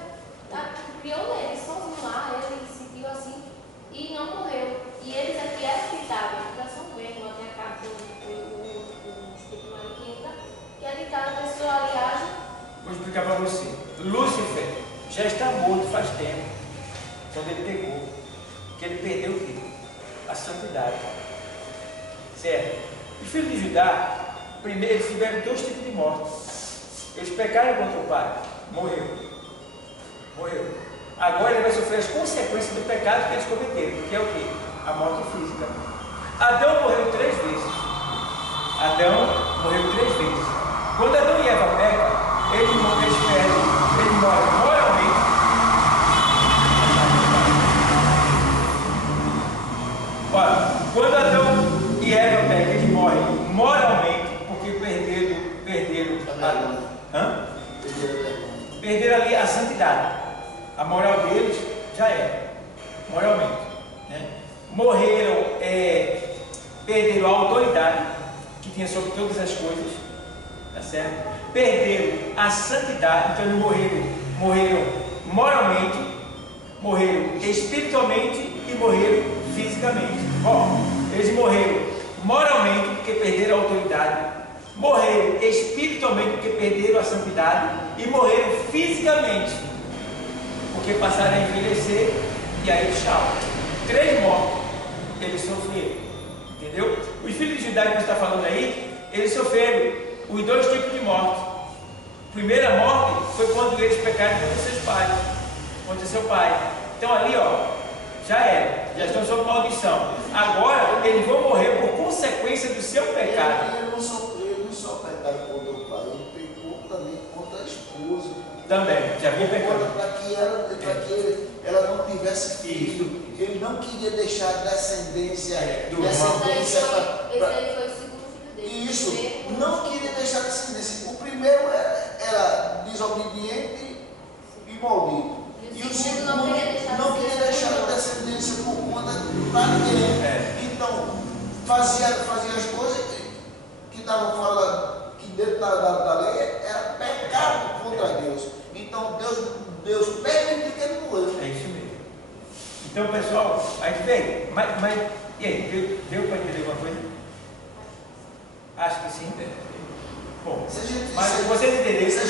criou nele, sozinho lá, ele sentiu assim e não morreu. E eles aqui eram tentados. A tentação mesmo, lá tem a carta do Espírito Mariquita, que é tentada a pessoa ali age. Vou explicar para você. Lúcifer já está morto faz tempo. Quando ele pegou. Que ele perdeu o quê? A santidade. Certo? Os filhos de Judá, primeiro, eles tiveram dois tipos de morte. Eles pecaram contra o pai. Morreu. Agora ele vai sofrer as consequências do pecado que eles cometeram. Que é o quê? A morte física. Adão morreu 3 vezes. Quando Adão e Eva pecam, eles morrem moralmente. moralmente, porque perderam ali a santidade. A moral deles já é, moralmente, né? Morreram, perderam a autoridade que tinha sobre todas as coisas, tá certo? Perderam a santidade, então eles morreram moralmente, morreram espiritualmente e morreram fisicamente. Eles morreram moralmente porque perderam a autoridade, morreram espiritualmente porque perderam a santidade e morreram fisicamente porque passaram a envelhecer e aí tchau. 3 mortes eles sofreram, entendeu? Os filhos de Judá que está falando aí, eles sofreram os 2 tipos de morte. A primeira morte foi quando eles pecaram contra seus pais, contra seu pai. Então ali, já estão sob maldição. Agora eles vão morrer por consequência do seu pecado. Ele não só pecaram contra o pai, ele pecou também contra a esposa. Também, já havia pecado. Para que ela não tivesse filho. Ele não queria deixar descendência. Esse aí foi o segundo filho dele. Isso, não queria deixar descendência. O primeiro era desobediente e maldito. E o segundo não queria deixar a descendência por conta para ninguém. Então, fazia as coisas que estavam fora, que dentro da lei era pecado contra Deus. Então, Deus permitiu que ele morreu. É isso mesmo. Então, pessoal, a gente vê, mas e aí, deu para entender alguma coisa? Acho que sim. Bom, mas se vocês entenderem, se a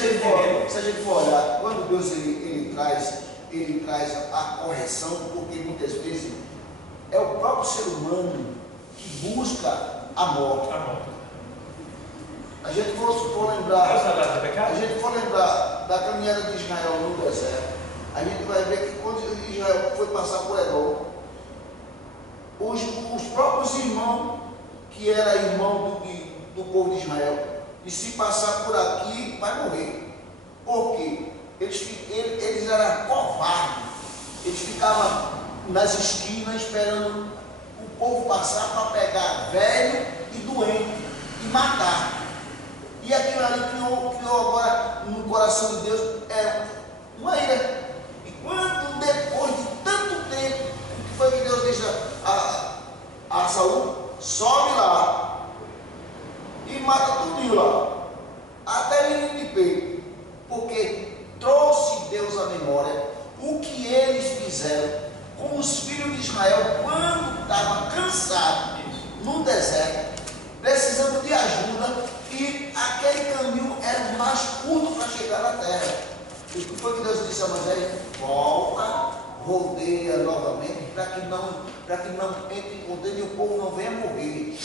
gente for olhar, quando Deus ele traz a correção, porque muitas vezes é o próprio ser humano que busca a morte. A gente for lembrar da caminhada de Israel no deserto, a gente vai ver que quando Israel foi passar por Edom, os próprios irmãos, que era irmão do povo de Israel, e se passar por aqui, vai morrer. Por quê? Eles eram covardes. Eles ficavam nas esquinas esperando o povo passar para pegar velho e doente e matar. E aquilo ali criou agora no coração de Deus uma ira. E quando depois de tanto tempo, o que foi que Deus deixa a Saul? Sobe lá e mata tudo lá, até menino de peito, porque trouxe Deus à memória o que eles fizeram com os filhos de Israel quando estavam cansados no deserto, precisando de ajuda, e aquele caminho era o mais curto para chegar na terra. E o que foi que Deus disse a Moisés? Volta, rodeia novamente, para que não entre em contenda e o povo não venha morrer.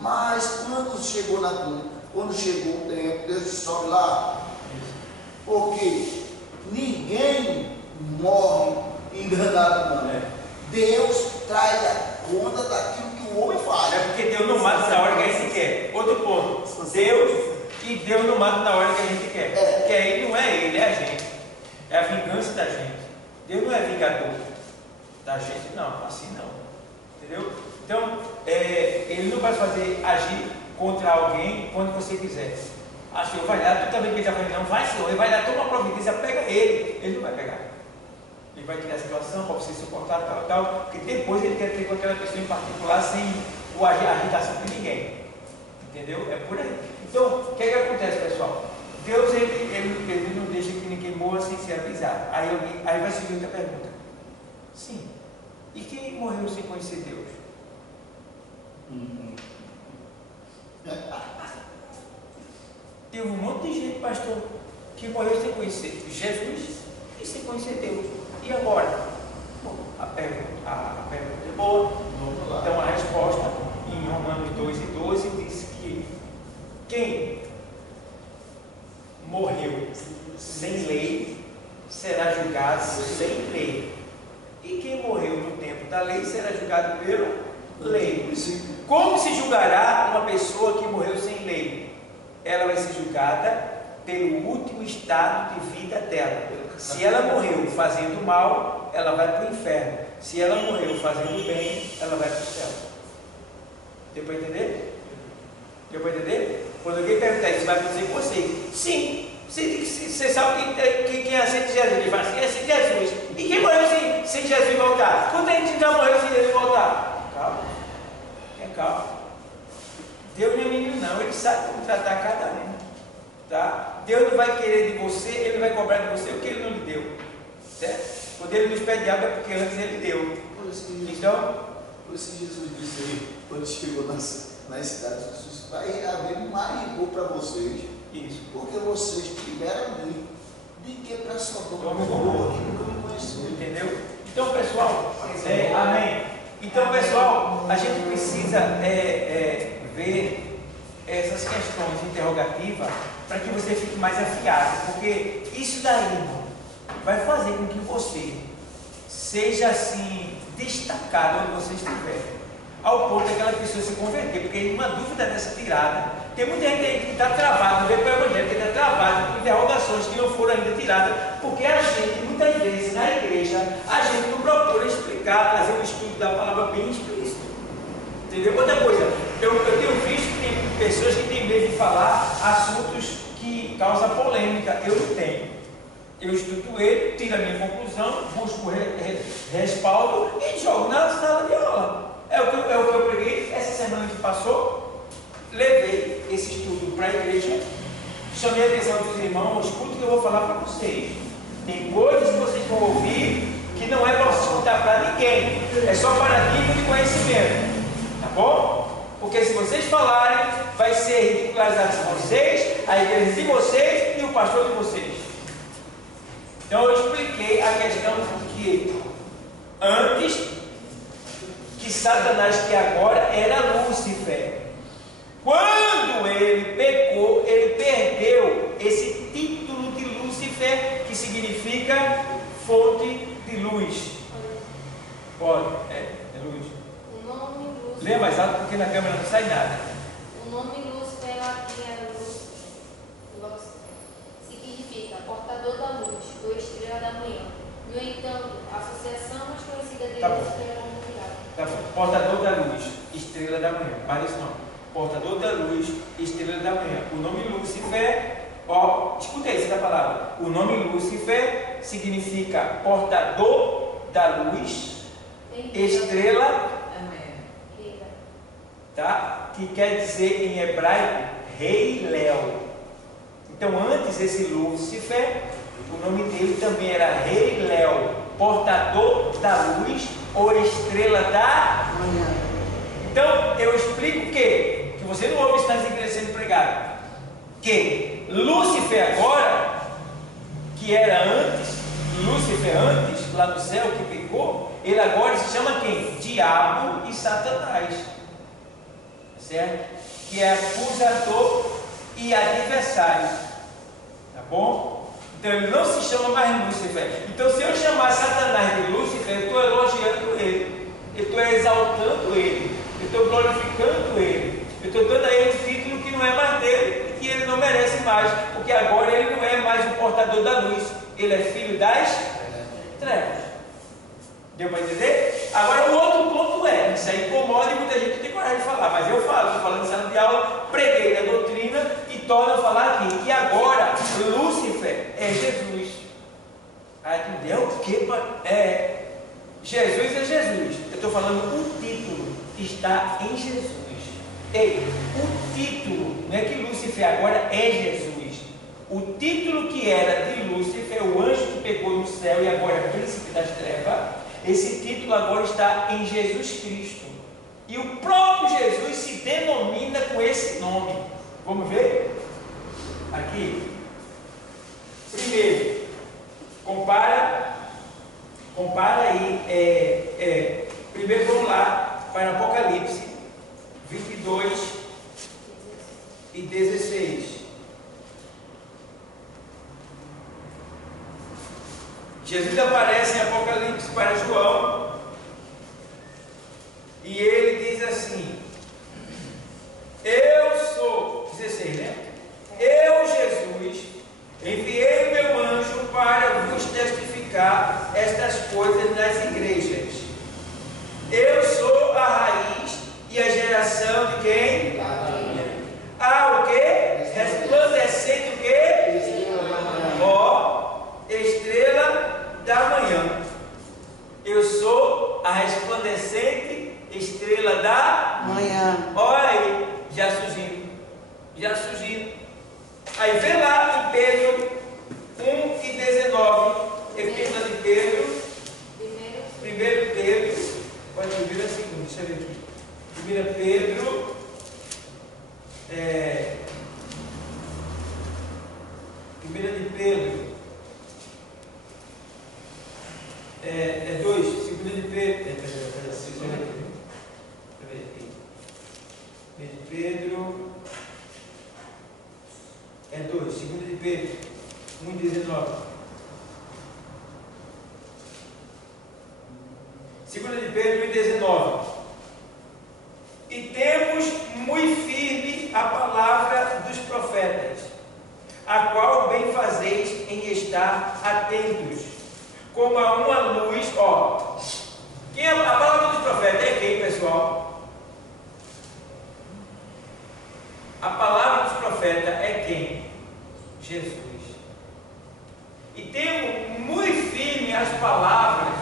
Mas quando chegou o tempo, Deus disse: sobe lá, porque ninguém morre enganado, não. Deus traz a conta daquilo que o homem faz. É porque Deus não mata na hora que a gente quer. Outro ponto, Deus não mata na hora que a gente quer. Porque aí não é ele, é a gente. É a vingança da gente. Deus não é vingador da gente, não, assim não. Entendeu? Então, ele não vai fazer agir contra alguém quando você quiser. Ah, Senhor, vai lá, tu também que ele está falando, não, vai, Senhor, ele vai lá, toma providência, pega ele. Ele não vai pegar. Ele vai criar a situação para você suportar, tal, porque depois ele quer ter com aquela pessoa em particular sem a agitação de ninguém. Entendeu? É por aí. Então, o que é que acontece, pessoal? Deus, ele não deixa que ninguém morra sem ser avisado. Aí vai seguir outra pergunta. Sim. E quem morreu sem conhecer Deus? Teve um monte de gente, pastor, que morreu sem conhecer Jesus e sem conhecer Deus. E agora? Bom, a pergunta é boa. Então a resposta em Romanos 2:12 diz que quem morreu sem lei será julgado sem lei. E quem morreu no tempo da lei será julgado pela lei. Como se julgará uma pessoa que morreu sem lei? Ela vai ser julgada pelo último estado de vida dela. Se ela morreu fazendo mal, ela vai para o inferno. Se ela morreu fazendo bem, ela vai para o céu. Deu para entender? Deu para entender? Quando alguém perguntar isso, vai acontecer com você. Sim. Você sabe quem aceita Jesus? Ele fala assim, aceita Jesus. E quem morreu sem Jesus voltar? Quanta gente já morreu sem Jesus voltar? Calma. Calma. Deus não é menino não, Ele sabe como tratar cada um. Tá? Deus não vai querer de você, Ele vai cobrar de você o que Ele não lhe deu. Certo? Quando Ele nos pede algo é porque antes Ele deu. Então, por isso que Jesus disse aí, quando chegou nas cidades, Jesus vai haver mais rigor para vocês. Isso. Porque vocês tiveram mim, de que para Sodoma e Gomorra, que nunca me conheceu. Entendeu? Então, pessoal, amém. Então, pessoal, a gente precisa ver essas questões interrogativas para que você fique mais afiado, porque isso daí, irmão, vai fazer com que você seja assim destacado onde você estiver, ao ponto daquela pessoa se converter, porque uma dúvida dessa tirada. Tem muita gente aí que está travada, não vê para o Evangelho, que está travada com interrogações que não foram ainda tiradas, porque a gente, muitas vezes, na igreja, a gente não procura explicar, trazer um estudo da palavra bem explícito. Entendeu? Outra coisa, eu tenho visto que tem pessoas que têm medo de falar assuntos que causam polêmica. Eu não tenho. Eu estudo ele, tiro a minha conclusão, busco respaldo e jogo na sala de aula. É o que eu preguei essa semana que passou. Levei esse estudo para a igreja, chamei a atenção dos irmãos, escuta o que eu vou falar para vocês. Tem coisas que vocês vão ouvir que não é para escutar para ninguém, é só para nível de conhecimento, tá bom? Porque se vocês falarem, vai ser ridicularizado por vocês, a igreja de vocês e o pastor de vocês. Então eu expliquei a questão que antes, que Satanás, que agora era Lúcifer. Quando ele pecou, ele perdeu esse título de Lúcifer, que significa fonte de luz. Pode, é luz. O nome Lúcifer. Leia mais alto porque na câmera não sai nada. O nome Lúcifer aqui era Lúcifer. Significa portador da luz, ou estrela da manhã. No entanto, a associação mais conhecida dele é estrela da manhã. Tá bom. Portador da luz, estrela da manhã. Para isso não. Portador da luz, estrela da manhã. O nome Lúcifer, escuta isso da palavra. O nome Lúcifer significa portador da luz, estrela, tá? Que quer dizer em hebraico Rei Léo. Então, antes esse Lúcifer, o nome dele também era Rei Léo, portador da luz ou estrela da manhã. Então, eu explico que você não ouve isso nas igrejas sendo pregado, que Lúcifer agora, que era antes, Lúcifer antes, lá no céu, que pecou, ele agora se chama quem? Diabo e Satanás, certo? Que é acusador e adversário, tá bom? Então ele não se chama mais Lúcifer. Então se eu chamar Satanás de Lúcifer, eu estou elogiando ele, eu estou exaltando ele, eu estou glorificando ele, eu estou dando a ele um título que não é mais dele e que ele não merece mais, porque agora ele não é mais o portador da luz, ele é filho das trevas. Deu para entender? Agora o outro ponto é, isso aí incomoda e muita gente não tem coragem de falar, mas eu falo, estou falando em sala de aula, preguei na doutrina e torno a falar aqui, que agora Lúcifer é Jesus. Aí tu deu o que? Jesus é Jesus. Eu estou falando o título está em Jesus. Ei, o título, não é que Lúcifer agora é Jesus. O título que era de Lúcifer, o anjo que pegou no céu e agora é príncipe das trevas, esse título agora está em Jesus Cristo. E o próprio Jesus se denomina com esse nome. Vamos ver? Aqui. Primeiro, compara aí. Primeiro vamos lá para Apocalipse 22 e 16. Jesus aparece em Apocalipse para João e ele diz assim: eu sou, 16, né? Eu, Jesus, enviei o meu anjo para vos testificar estas coisas nas igrejas. Eu sou a raiz e a geração de quem? manhã. Olha aí, já surgindo. Já surgindo. Aí vem lá em Pedro 1:19. Epístola de Pedro. Primeiro Pedro. Pode vir a segunda, deixa eu ver aqui. 1 Pedro. 1 de Pedro. É 2. 2 de Pedro. De Pedro é 2, 2 de Pedro 1:19. 2 de Pedro 1:19. E temos muito firme a palavra dos profetas, a qual bem fazeis em estar atentos, como a uma luz. Ó, quem é a palavra dos profetas? É quem, pessoal? A palavra dos profetas é quem? Jesus. E temos muito firme as palavras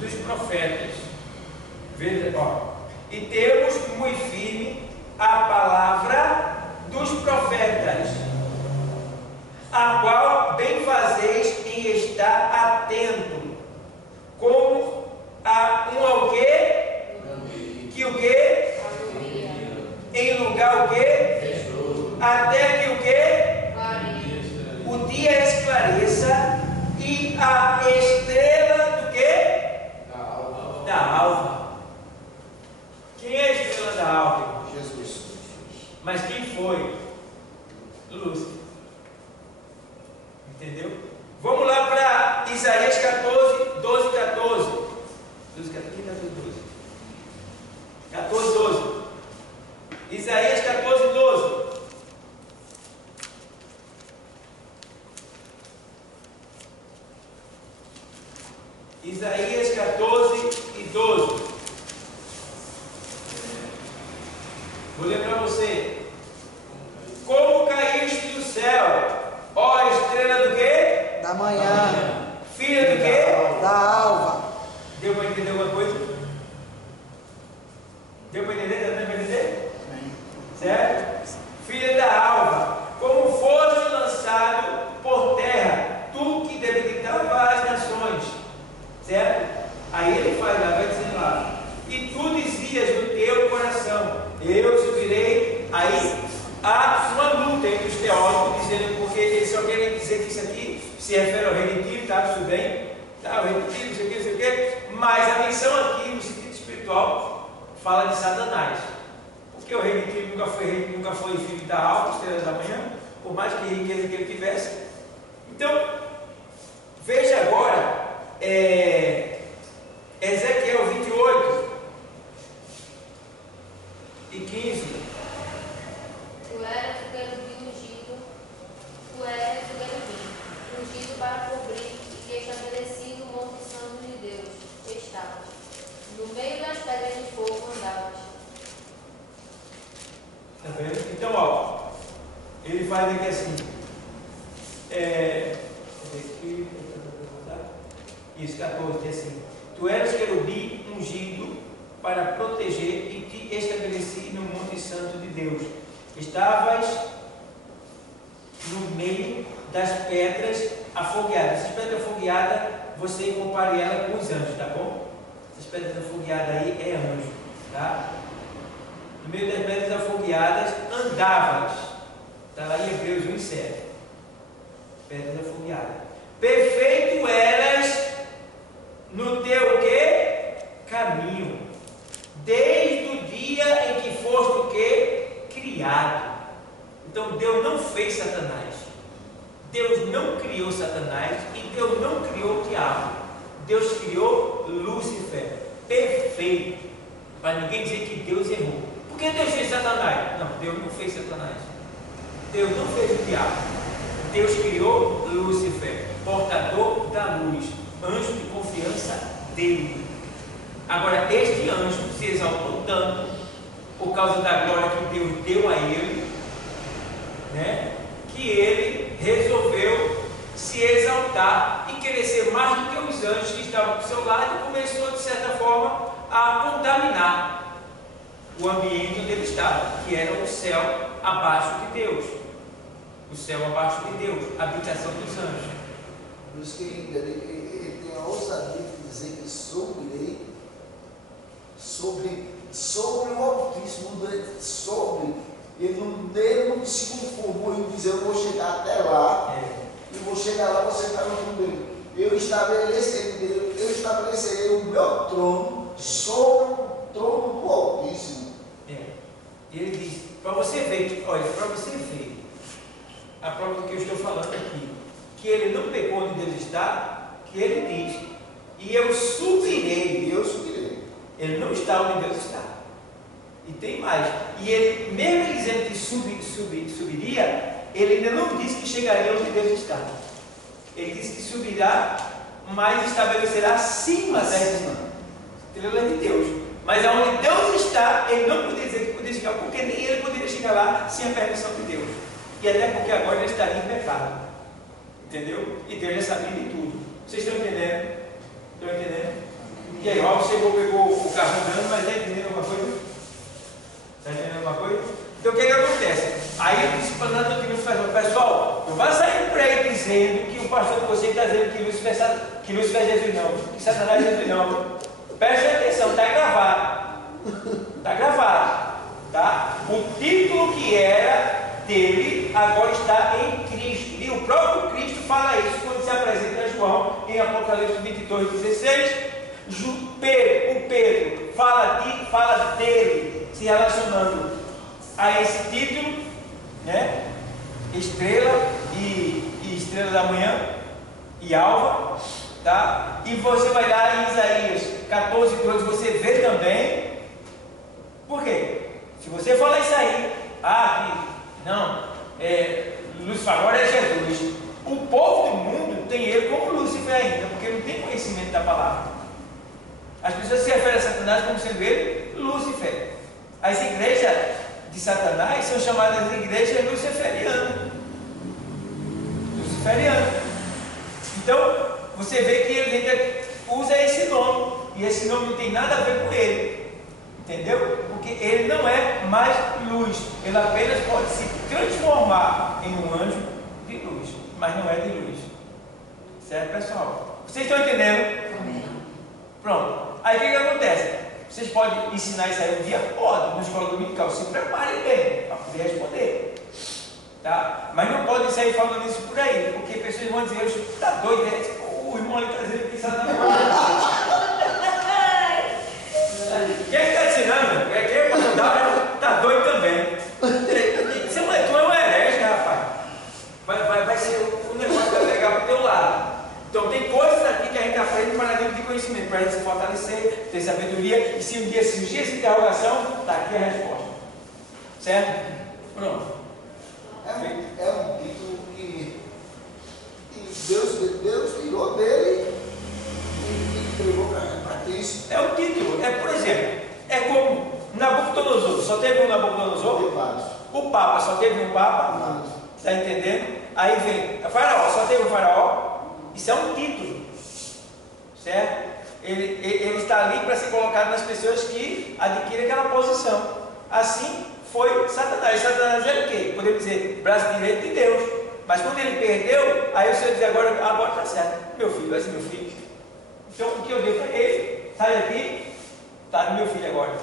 dos profetas. Veja, ó. E temos muito firme a palavra dos profetas, a qual bem fazeis em estar atento, como a um ao quê? Que o quê? Em lugar o quê? Até que o quê? O dia esclareça e a estrela do quê? Da alva. Quem é a estrela da alva? Jesus. Mas quem foi? Lúcifer. Entendeu? Vamos lá para Isaías 14, 12, 14. 12, 14, 12. Isaías 14, 12. Isaías 14 e 12. Vou ler para você. Como caíste do céu, ó estrela do quê? Da manhã. Filha do quê? Da alva. Deu para entender alguma coisa? Deu para entender? Deu para entender? Certo? Filha da alva, como foste lançado por terra, tu que debilitava as nações. Certo? Aí ele faz lá, vai dizendo lá. E tu dizias no teu coração, eu subirei. Aí há uma luta entre os teólogos, dizendo, porque eles só querem dizer que isso aqui se refere ao redentivo, tá? Tudo bem? Tá, o redentivo, não sei o que, não sei o que. Mas a menção aqui, no sentido espiritual, fala de Satanás. Porque o redentivo nunca foi filho da alva, estrela da manhã, por mais que riqueza que ele tivesse. Então, veja agora, Ezequiel 28 e 15. Tu eras o querubim ungido, tu eras o querubim ungido para cobrir e que estabeleci no monte santo de Deus estavas. No meio das pedras de fogo andavas. Tá vendo? Então, ó, ele faz aqui assim. Isso, 14, diz assim: tu eras querubim ungido para proteger e te estabeleci no monte santo de Deus. Estavas no meio das pedras afogueadas. Essas pedras afogueadas, você compare ela com os anjos, tá bom? Essas pedras afogueadas aí é anjo, tá? No meio das pedras afogueadas andavas. Está lá em Hebreus 1:7. Pedras afogueadas. Perfeito eras no teu quê? Caminho. Desde o dia em que foste o quê? Criado. Então Deus não fez Satanás. Deus não criou Satanás e Deus não criou o diabo. Deus criou Lúcifer. Perfeito. Para ninguém dizer que Deus errou. Por que Deus fez Satanás? Não, Deus não fez Satanás. Deus não fez o diabo. Deus criou Lúcifer, portador da luz, anjo de confiança dele. Agora, este anjo se exaltou tanto por causa da glória que Deus deu a ele, né, que ele resolveu se exaltar e querer ser mais do que os anjos que estavam ao seu lado e começou, de certa forma, a contaminar. o ambiente onde ele estava, que era o céu abaixo de Deus. O céu abaixo de Deus, a habitação dos anjos. Por isso que ele tem a ousadia de dizer que sobre o Altíssimo, ele não se conformou em dizer: eu vou chegar até lá, e vou chegar lá, você está no trono dele. Eu estabelecerei o meu trono sobre o trono do Altíssimo. Ele diz, para você ver, olha, para você ver a prova do que eu estou falando aqui, que ele não pegou onde Deus está, que ele diz, e eu subirei. Ele não está onde Deus está. E tem mais. E ele, mesmo ele dizendo que subiria, ele ainda não disse que chegaria onde Deus está. Ele disse que subirá, mas estabelecerá acima da estrela de Deus. Mas aonde Deus está, ele não podia dizer que podia chegar, porque nem ele poderia chegar lá sem a permissão de Deus. E até porque agora ele estaria em pecado. Entendeu? E Deus já sabia de tudo. Vocês estão entendendo? Estão entendendo? E aí, Raul chegou, pegou o carro andando, mas está entendendo alguma coisa? Está entendendo alguma coisa? Então o que acontece? Aí eu disse para o que nos faz, pessoal, não vai sair por aí dizendo que o pastor de vocês está dizendo que Lúcifer é Jesus não, que Satanás é Jesus não. Preste atenção, está gravado. Está gravado. Tá? O título que era dele agora está em Cristo. E o próprio Cristo fala isso quando se apresenta a João em Apocalipse 22:16. O Pedro fala dele, se relacionando a esse título, né? Estrela e estrela da manhã e alva, tá? E você vai lá em Isaías 14:2, você vê também. Por quê? Se você falar isso aí, Lúcifer agora é Jesus. O povo do mundo tem ele como Lúcifer ainda, porque não tem conhecimento da palavra. As pessoas se referem a Satanás como sendo ele Lúcifer. As igrejas de Satanás são chamadas de igrejas luciferianas. Então, você vê que ele ainda usa esse nome, e esse nome não tem nada a ver com ele. Entendeu? Porque ele não é mais luz. Ele apenas pode se transformar em um anjo de luz, mas não é de luz. Certo, pessoal? Vocês estão entendendo? Amém. Pronto. Aí o que acontece? Vocês podem ensinar isso aí um dia? Pode, na escola dominical. Se preparem bem para poder responder. Tá? Mas não podem sair falando isso por aí, porque pessoas vão dizer: está doido, né? O irmão ali está dizendo que está na Quem é que está ensinando? Quem é que está doido também? Tu é um herege, rapaz. Vai ser um negócio que vai pegar para o teu lado. Então tem coisas aqui que a gente aprende para nível de conhecimento, para a gente se fortalecer, ter sabedoria, e se um dia surgir essa interrogação, está aqui a resposta. Certo? Pronto. É um título que Deus tirou dele e entregou para Cristo. É um título. Por exemplo, é como Nabucodonosor. Só teve um Nabucodonosor? O Papa só teve um Papa? Está entendendo? Aí vem Faraó, só teve um Faraó? Isso é um título, certo? Ele está ali para ser colocado nas pessoas que adquirem aquela posição. Assim foi Satanás. Satanás era o quê? Podemos dizer, braço direito de Deus. Mas quando ele perdeu, aí o Senhor diz: agora está certo. Meu filho, vai ser meu filho. Então o que eu dei para ele: sai daqui, está no meu filho agora.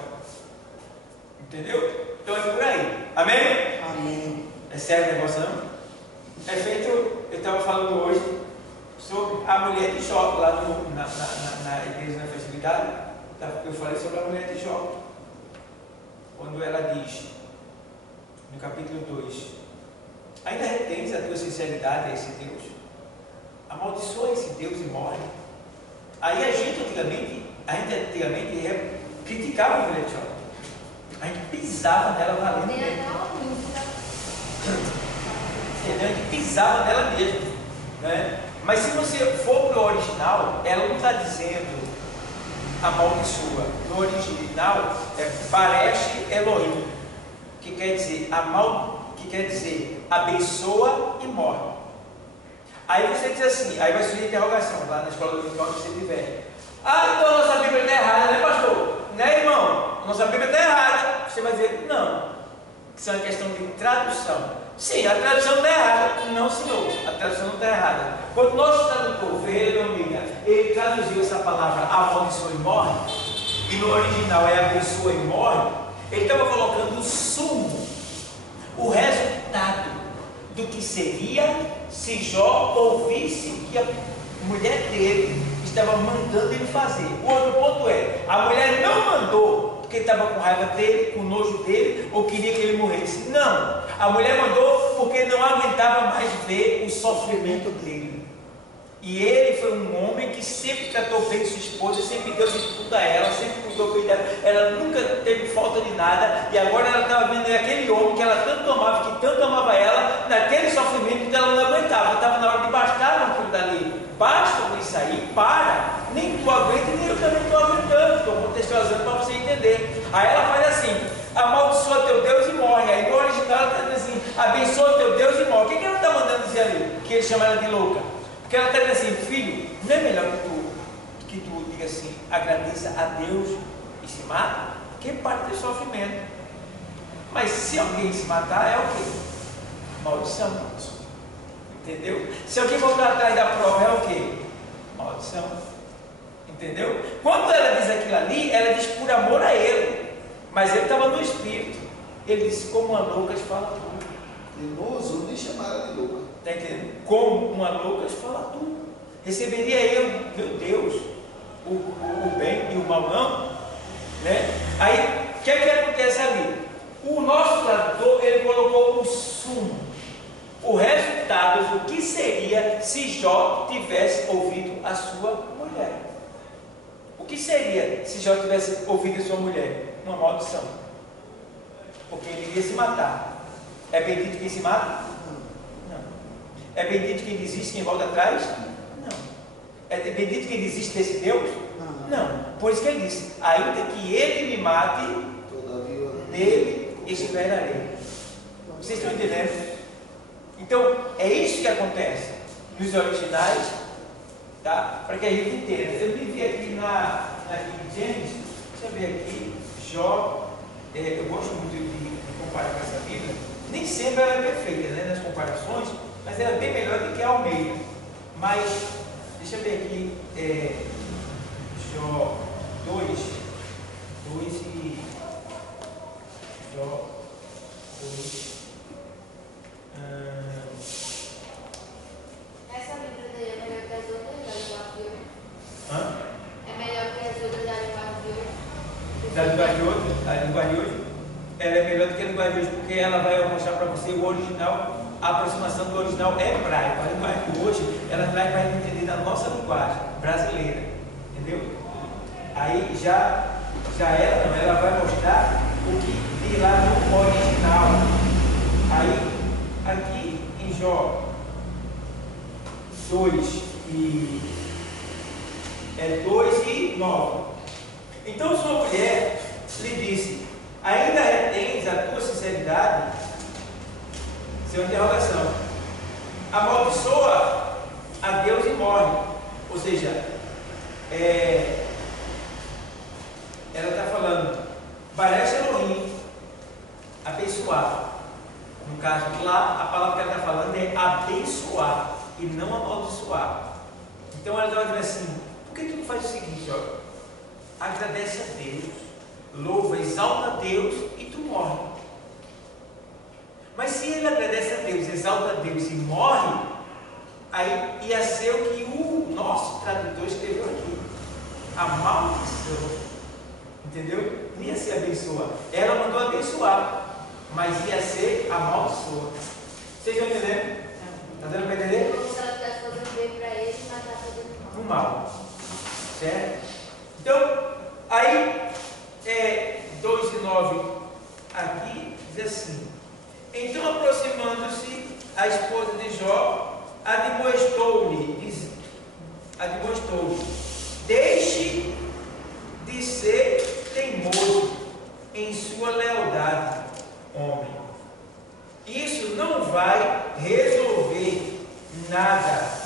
Entendeu? Então é por aí. Amém? Amém. É sério o negócio, não? É feito, eu estava falando hoje sobre a mulher de Jó, lá na igreja da festividade. Eu falei sobre a mulher de Jó, quando ela diz, no capítulo 2: ainda retens a tua sinceridade a esse Deus? Amaldiçoa esse Deus e morre. Aí a gente antigamente criticava a mulher de Jó. A gente pisava nela valendo mesmo. A gente pisava nela mesmo, né? Mas se você for para o original, ela não está dizendo amaldiçoa. No original é parece Elohim, que quer dizer abençoa e morre. Aí você diz assim, aí vai surgir interrogação lá na escola dominical que você tiver. Então a nossa Bíblia está errada, né, pastor? Né, irmão? Nossa Bíblia está errada. Você vai dizer, não, isso é uma questão de tradução. Sim, a tradução não está errada. Não, senhor, a tradução não está errada. Quando o nosso tradutor, Ferreira Amiga, ele traduziu essa palavra amaldiçoa e morre, e no original é abençoa e morre, ele estava colocando o sumo, o resultado do que seria se Jó ouvisse que a mulher dele estava mandando ele fazer. O outro ponto é, a mulher não mandou porque estava com raiva dele, com nojo dele, ou queria que ele morresse. Não, a mulher mandou porque não aguentava mais ver o sofrimento dele. E ele foi um homem que sempre tratou bem sua esposa, sempre deu de tudo a ela, sempre cuidou bem dela, ela nunca teve falta de nada, e agora ela estava vendo aquele homem que ela tanto amava, que tanto amava ela, naquele sofrimento que ela não aguentava, estava na hora de bastar aquilo dali. Basta com isso aí, para, nem tu aguenta, nem eu também estou aguentando, estou contextualizando para você entender. Aí ela faz assim, amaldiçoa teu Deus e morre. Aí no original ela está dizendo assim, abençoa teu Deus e morre. O que ela está mandando dizer ali? Que ele chama ela de louca. Porque ela está dizendo assim, filho, não é melhor que tu diga assim, agradeça a Deus e se mata? Que parte do sofrimento. Mas se alguém se matar, é o quê? Maldição. Entendeu? Se alguém voltar atrás da prova, é o quê? Maldição. Entendeu? Quando ela diz aquilo ali, ela diz por amor a ele. Mas ele estava no espírito. Ele disse, como uma louca fala tudo. Ele não ousou nem chamar ela de louca. Está entendendo? Como uma louca fala tudo. Receberia eu, meu Deus, o bem e o mal não? Né? Aí, o que é que acontece ali? O nosso tradutor, ele colocou o sumo. O resultado do que seria se Jó tivesse ouvido a sua mulher. O que seria se Jó tivesse ouvido a sua mulher? Uma maldição. Porque ele iria se matar. É bendito quem se mata? Não. É bendito quem desiste, quem volta atrás? Não. É bendito quem desiste desse Deus? Não. Por isso que ele disse, ainda que ele me mate, nele esperarei. Vocês estão entendendo? Então, é isso que acontece nos originais, tá? Para que a gente entenda. Eu vivi aqui na King James, deixa eu ver aqui, Jó, eu gosto muito de comparar com essa Bíblia, nem sempre ela é perfeita, né, nas comparações, mas ela é bem melhor do que a Almeida. Mas, deixa eu ver aqui, Jó 2 e Jó 2. Essa Bíblia daí é melhor que as outras da linguagem de hoje? Hã? É melhor que as outras da linguagem de hoje? Da linguagem de hoje, a linguagem de hoje, ela é melhor do que a linguagem de hoje, porque ela vai mostrar para você o original, a aproximação do original é hebraico. A linguagem de hoje, ela traz para a gente entender da nossa linguagem brasileira, entendeu? Aí já ela não, ela vai mostrar o que vi lá no original. Aí, aqui em Jó 2 e 9. Então sua mulher lhe disse, ainda retens a tua sinceridade? Isso é uma interrogação. Amaldiçoa a Deus e morre. Ou seja, ela está falando, parece Elohim, abençoar. No caso lá, a palavra que ela está falando é abençoar e não amaldiçoar. Então ela estava dizendo assim, por que tu não faz o seguinte, ó? Agradece a Deus, louva, exalta a Deus e tu morre. Mas se ele agradece a Deus, exalta a Deus e morre, aí ia ser o que o nosso tradutor escreveu aqui, a maldição. Entendeu? Não ia ser abençoar. Ela mandou abençoar, mas ia ser amaldiçoa. Vocês estão entendendo? Está dando para entender? Como se ela estivesse fazendo bem para ele e matar fazendo mal. O mal. Certo? Então, aí, 2 e 9 aqui diz assim: então, aproximando-se a esposa de Jó, admoestou-lhe, deixe de ser teimoso em sua lealdade, homem. Isso não vai resolver nada.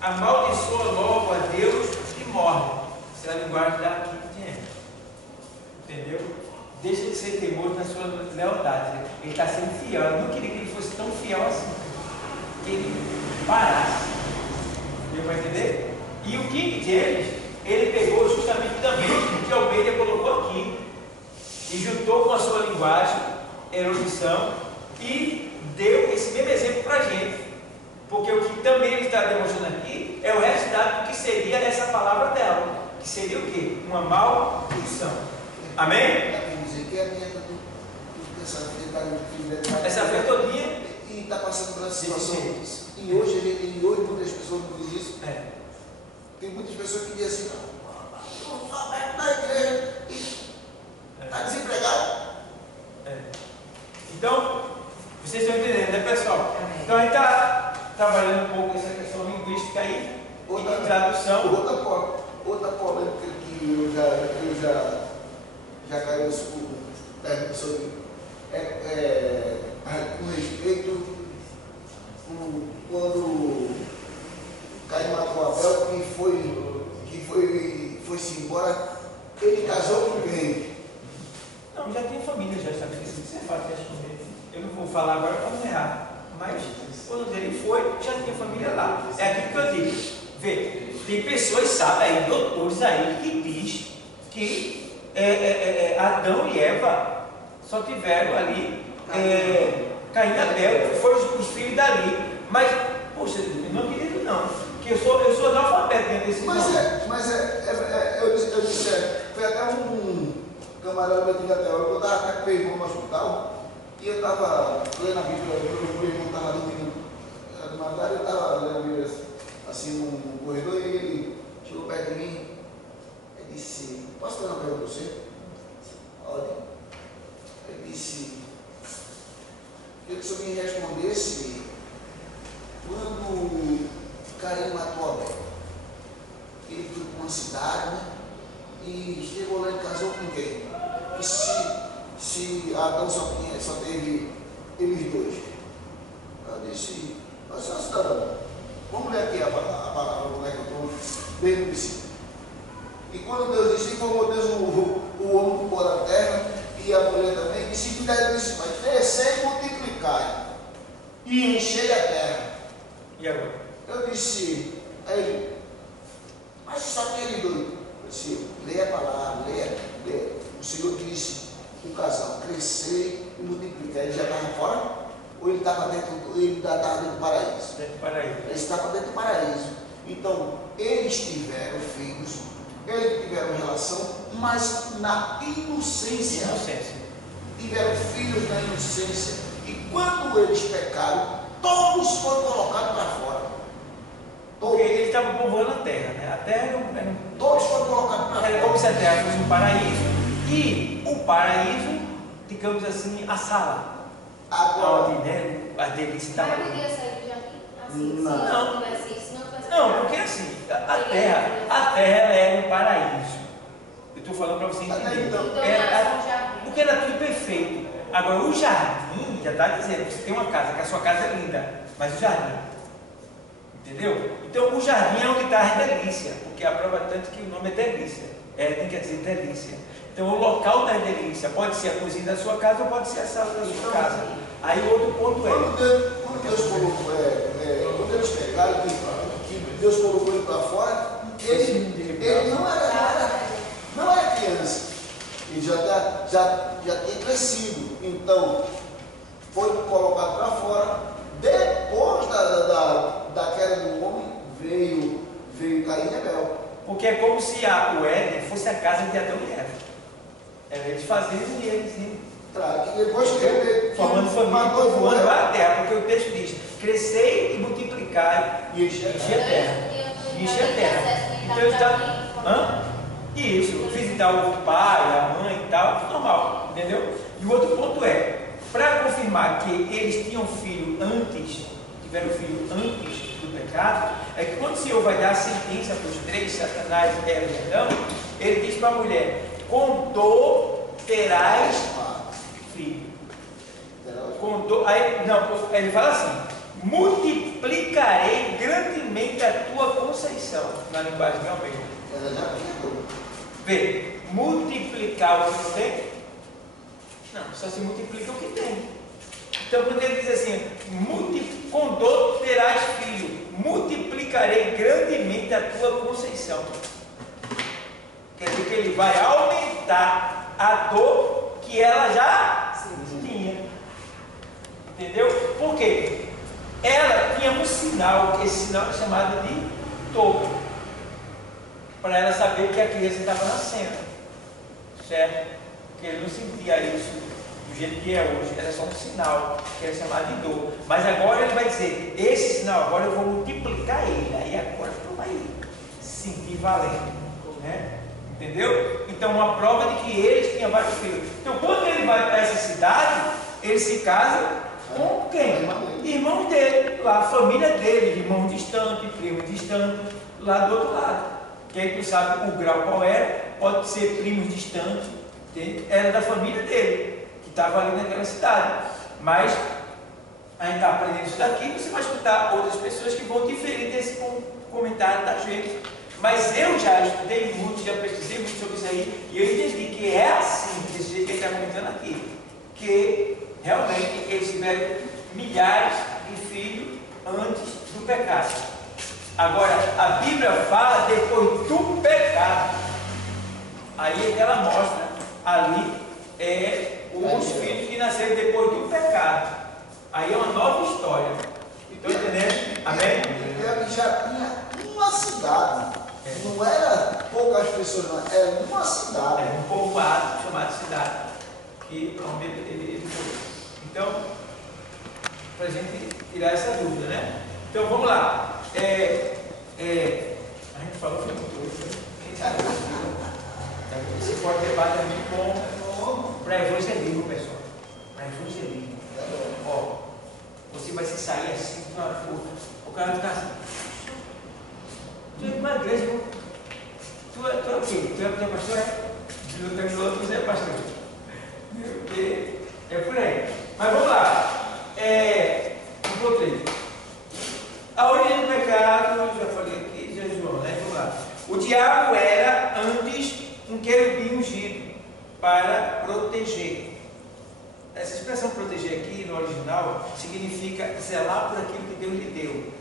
Amaldiçoa logo a Deus e morre. Essa é a linguagem da King James. Entendeu? deixa de ser teimoso na sua lealdade. Ele está sendo fiel. Eu não queria que ele fosse tão fiel assim. Que ele parasse. Deu para entender? E o King James, ele pegou justamente também o que a Almeida colocou aqui. E juntou com a sua linguagem, erudição, e deu esse mesmo exemplo para a gente. Porque o que também ele está demonstrando aqui é o resultado do que seria essa palavra dela. Que seria o quê? Uma maldição. Amém? Que é a minha essa fé todinha. E está passando por essa situação. E hoje muitas pessoas não dizem isso. Tem muitas pessoas que dizem assim, não sou aberto na igreja e está desempregado. Então, vocês estão entendendo, né, pessoal? Então a gente está trabalhando um pouco essa questão linguística aí, e de tradução. Outra polêmica que eu já caiu sobre com respeito quando Caim matou Abel, que foi-se embora, ele casou com quem? Não, já tem família, já estabelecido, isso é fácil de responder. Eu não vou falar agora para não errar, mas quando ele foi, já tinha família lá. É aquilo que eu digo. Vê, tem pessoas, sabe, aí, doutores aí, que diz que Adão e Eva só tiveram ali Caim e Abel, foram os filhos dali. Mas, poxa, eu não acredito não, que eu sou analfabeto dentro desse nome. Eu disse, foi até um camarada meu que até hora, eu estava com meu irmão no hospital, e eu estava lendo a Bíblia, meu irmão estava dormindo na madrugada, eu estava lendo a Bíblia assim no corredor, e ele chegou perto de mim e disse, posso fazer uma pergunta para você? Olha, ele disse, queria que o senhor me respondesse quando Caim matou Abel. Ele foi para uma cidade, né? E chegou lá e casou com quem? E se Adão só teve eles dois? Eu disse, mas senhora cidadã, vamos ler aqui a palavra como é que eu estou bem no princípio. E quando Deus disse, formou Deus o homem por a terra e a mulher também, e se ele disse, vai crescer e multiplicar e encher a terra. E agora? Eu disse, aí ele, mas só tem ele doido. Eu disse, leia a palavra, leia. O Senhor disse, o casal, crescer e multiplicar. Ele já estava fora? Ou ele estava dentro do paraíso? Dentro do paraíso. Ele estava dentro do paraíso. Então, eles tiveram filhos, eles tiveram relação, mas na inocência. Tiveram filhos na inocência. E quando eles pecaram, todos foram colocados para fora. Porque eles estavam povoando a terra, né? A terra era todos foram colocados para fora. Era como se a terra fosse um paraíso. E o paraíso, digamos assim, a sala. Agora, onde, né, a delícia estava. Mas poderia sair do jardim? Assim, Não. se não tivesse isso, não tivesse. Não, porque assim, a terra era um paraíso. Eu estou falando para você entender. Então, Então, era um jardim. Porque era tudo perfeito. Agora, o jardim, já está dizendo, você tem uma casa, que a sua casa é linda, mas o jardim. Entendeu? Então, o jardim é onde está a delícia, porque a prova tanto que o nome é delícia. Éden quer dizer delícia. Então, o local da delícia pode ser a cozinha da sua casa ou pode ser a sala da sua casa. Aí, o outro ponto é. Quando Deus colocou, quando eles pegaram, que Deus colocou ele para fora, ele não era criança. Ele já tinha crescido. Então, foi colocado para fora. Depois da queda do homem, veio Caim e Abel. Porque é como se o Éden fosse a casa de Adão e Eva. Era eles fazendo e eles indo. Claro, que depois que ele formando família, povoando a terra, porque o texto diz: crescei e multiplicai e encher a terra. E encher a terra. Então ele está. Isso, visitar o pai, a mãe e tal, tudo normal, entendeu? E o outro ponto é, para confirmar que eles tinham filho antes, tiveram filho antes do pecado, é que quando o Senhor vai dar a sentença para os três, Satanás, Eva e Adão, ele diz para a mulher: com dor terás filho. Com dor, aí, não, ele fala assim: multiplicarei grandemente a tua conceição, na linguagem de Almeida. Vê, multiplicar o que não tem? Não, só se multiplica o que tem. Então, quando ele diz assim, com dor terás filho, multiplicarei grandemente a tua conceição. Quer dizer que ele vai aumentar a dor que ela já tinha. Entendeu? Por quê? Ela tinha um sinal, que esse sinal é chamado de dor, para ela saber que a criança estava nascendo, certo? Porque ele não sentia isso do jeito que é hoje, era só um sinal, que era chamado de dor. Mas agora ele vai dizer, esse sinal agora eu vou multiplicar ele, aí agora tu vai sentir valendo, né? Entendeu? Então uma prova de que eles tinham vários filhos. Então quando ele vai para essa cidade, ele se casa com quem? Irmãos dele, lá, a família dele, irmão distante, primo distante, lá do outro lado. Quem não sabe o grau qual era, pode ser primos distantes, era da família dele, que estava ali naquela cidade. Mas a gente está aprendendo isso daqui, você vai escutar outras pessoas que vão diferir desse comentário da gente. Mas eu já estudei muito, já pesquisei muito sobre isso aí, e eu entendi que é assim, desse jeito que ele está comentando aqui, que realmente eles tiveram milhares de filhos antes do pecado. Agora, a Bíblia fala depois do pecado. Aí é que ela mostra ali os filhos que nasceram depois do pecado. Aí é uma nova história. Estão entendendo? Amém? Ele já tinha uma cidade. Não era poucas pessoas, não. Era uma cidade. Era um povoado chamado cidade. Que onde ele foi. Então, para a gente tirar essa dúvida, né? Então vamos lá. A gente falou foi muito hoje. Esse forte debate é muito bom para evangelismo, pessoal. Para evangelismo. Ó, você vai se sair assim, o cara vai ficar assim. Tu é uma igreja, tu é o quê? Tu é pastor? Tu terminou, você é pastor. Porque é por aí. Mas vamos lá. Encontrei. A origem do pecado, já falei aqui, já João, né? Vamos lá. O diabo era antes um querubim ungido para proteger. Essa expressão proteger aqui no original significa zelar por aquilo que Deus lhe deu.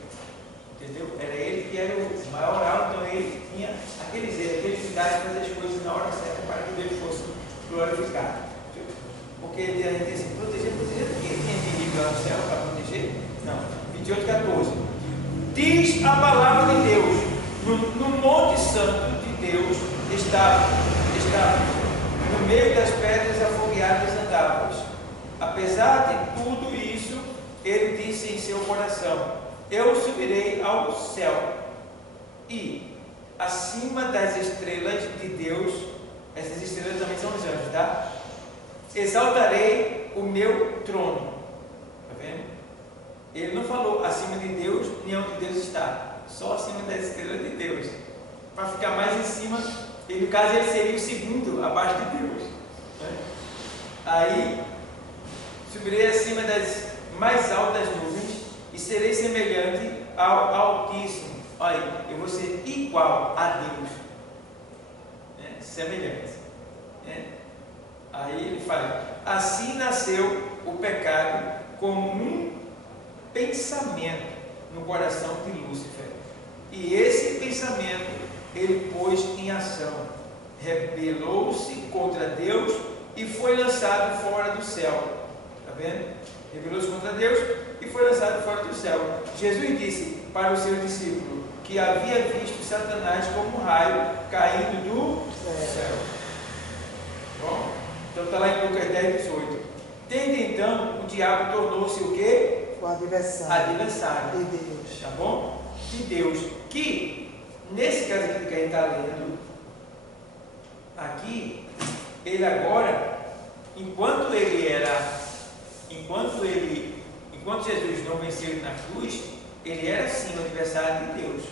Entendeu? Era ele que era o maior, então ele tinha aquele zelo, aquele cuidado de fazer as coisas na hora certa para que Deus fosse glorificado. Porque ele tem assim, proteger do quê? Tem perigo lá no céu para proteger? Não. 28:14. Diz a palavra de Deus, no Monte Santo de Deus está no meio das pedras afogueadas andáveis. Apesar de tudo isso, ele disse em seu coração: eu subirei ao céu e acima das estrelas de Deus, essas estrelas também são os anjos, tá? Exaltarei o meu trono. Está vendo? Ele não falou acima de Deus, nem onde Deus está, só acima das estrelas de Deus. Para ficar mais em cima, no caso ele seria o segundo abaixo de Deus. Né? Aí, subirei acima das mais altas nuvens e serei semelhante ao Altíssimo. Olha, eu vou ser igual a Deus. Né? Semelhante. Né? Aí ele fala, assim nasceu o pecado como um pensamento no coração de Lúcifer. E esse pensamento ele pôs em ação. Rebelou-se contra Deus e foi lançado fora do céu. Está vendo? Rebelou-se contra Deus e foi lançado fora do céu. Jesus disse para o seu discípulo que havia visto Satanás como um raio caindo do céu. Bom? Então está lá em Lucas 10:18. Desde então, o diabo tornou-se o quê? O adversário. Adversário. De Deus. Tá bom? De Deus. Que, nesse caso aqui que a gente está lendo, aqui, ele agora, enquanto Jesus não venceu ele na cruz, ele era sim o adversário de Deus.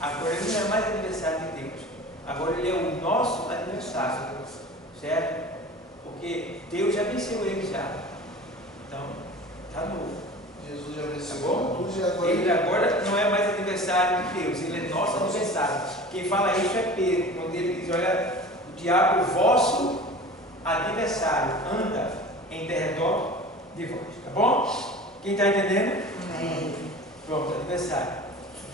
Agora ele não é mais adversário de Deus. Agora ele é o nosso adversário. Certo? Porque Deus já venceu ele já. Então, está novo. Jesus já venceu. Tá bom? Ele agora não é mais adversário de Deus, ele é nosso adversário. Quem fala isso é Pedro, quando ele diz, olha, o diabo, vosso adversário, anda em derredor de vós. Tá bom? Quem está entendendo? Amém. Pronto, adversário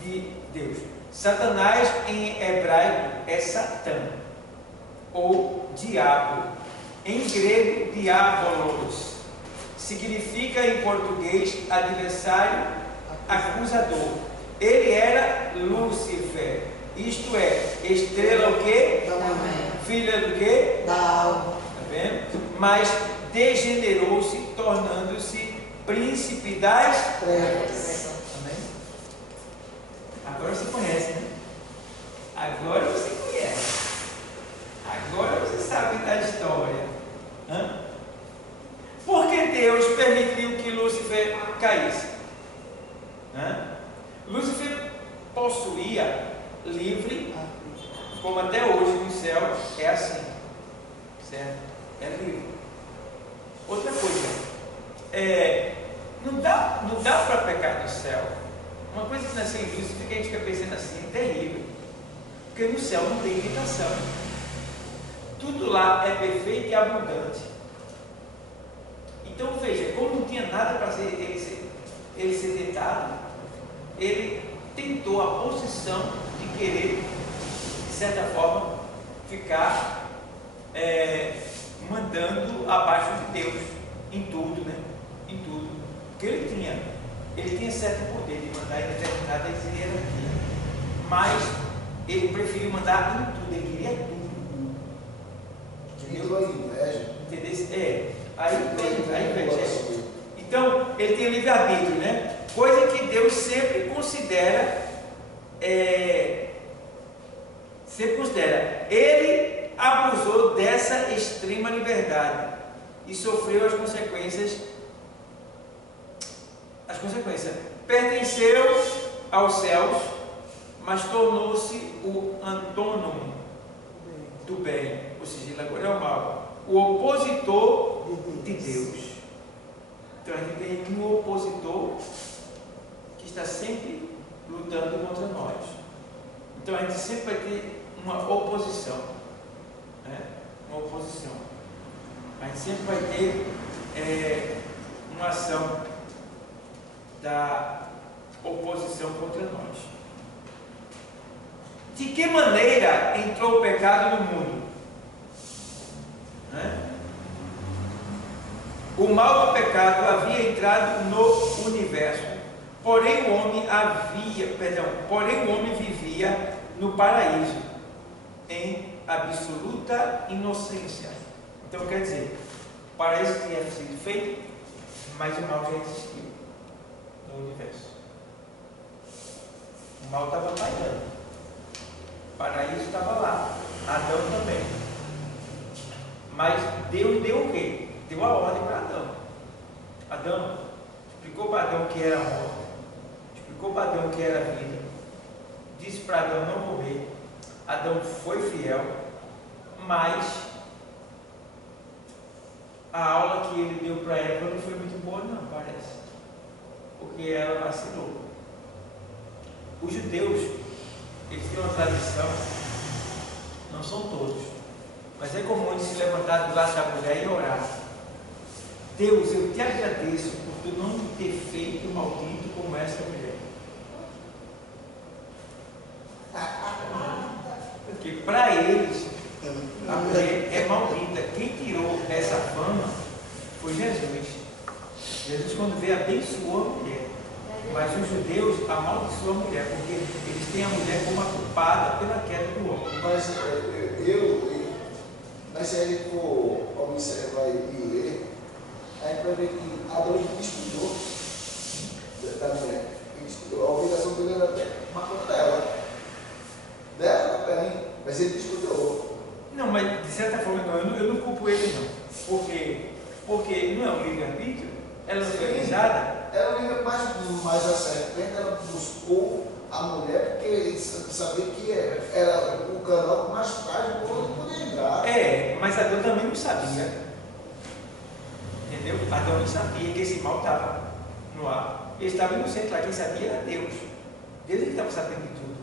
de Deus. Satanás em hebraico é Satã, ou diabo. Em grego, diabolos. Significa em português adversário, acusador. Ele era Lúcifer, isto é, estrela o quê? Da manhã. Filha do quê? Da alma. Tá vendo? Mas degenerou-se, tornando-se príncipe das Trevas. Amém? Agora você conhece, né? Agora você conhece. Agora você sabe da história. Hã? Por que Deus permitiu que Lúcifer caísse? Hã? Lúcifer possuía livre, como até hoje no céu é assim, certo? É livre. Outra coisa, não dá para pecar no céu. Uma coisa que nasceu em Lúcifer que a gente fica pensando assim, é terrível, porque no céu não tem tentação, tudo lá é perfeito e abundante. Então veja, como não tinha nada para ele ser tentado, ele tentou a posição de querer, de certa forma, ficar mandando abaixo de Deus em tudo, né? Em tudo. Porque ele tinha certo poder de mandar em determinadas hierarquias, mas ele preferiu mandar em tudo, ele queria tudo. Entendeu? A inveja. Entendeu? Aí vem. Então, ele tem livre-arbítrio, né? Coisa que Deus sempre considera. Ele abusou dessa extrema liberdade e sofreu as consequências. Pertenceu aos céus, mas tornou-se o antônimo do bem, ou seja, ele agora é o mal, o opositor de Deus. Então a gente tem um opositor que está sempre lutando contra nós. Então a gente sempre vai ter uma oposição, né? Uma oposição. A gente sempre vai ter uma ação da oposição contra nós. De que maneira entrou o pecado no mundo? Né? O mal do pecado havia entrado no universo, porém o homem vivia no paraíso, em absoluta inocência. Então quer dizer, o paraíso tinha sido feito, mas o mal já existiu no universo. O mal estava pairando, o paraíso estava lá, Adão também. Mas Deus deu o quê? Deu a ordem para Adão. Adão explicou para Adão que era morte, explicou para Adão que era vida, disse para Adão não morrer. Adão foi fiel, mas a aula que ele deu para Eva não foi muito boa, não, parece, porque ela vacilou. Os judeus, eles têm uma tradição, não são todos, mas é comum de se levantar do lado da mulher e orar: Deus, eu te agradeço por tu não me ter feito maldito como essa mulher. Porque para eles a mulher é maldita. Quem tirou essa fama foi Jesus. Jesus, quando veio, abençoou a mulher. Mas os judeus amaldiçoam a mulher, porque eles têm a mulher como a culpada pela queda do homem. Mas se a gente for observar e ler, a gente vai ver que Adão estudou da mulher. A obrigação dele era até matar dela. Dela também, mas ele estudou. Não, mas de certa forma eu não culpo ele não. Porque não é um livre-arbítrio, ela não foi avisada. Ela liga mais a serpente, ela buscou a mulher porque ele sabia que era o canal mais frágil para ele poder entrar. Mas Adão também não sabia. Entendeu? Adão não sabia que esse mal estava no ar. Ele estava inocente lá, quem sabia era Deus. Deus ele estava sabendo de tudo.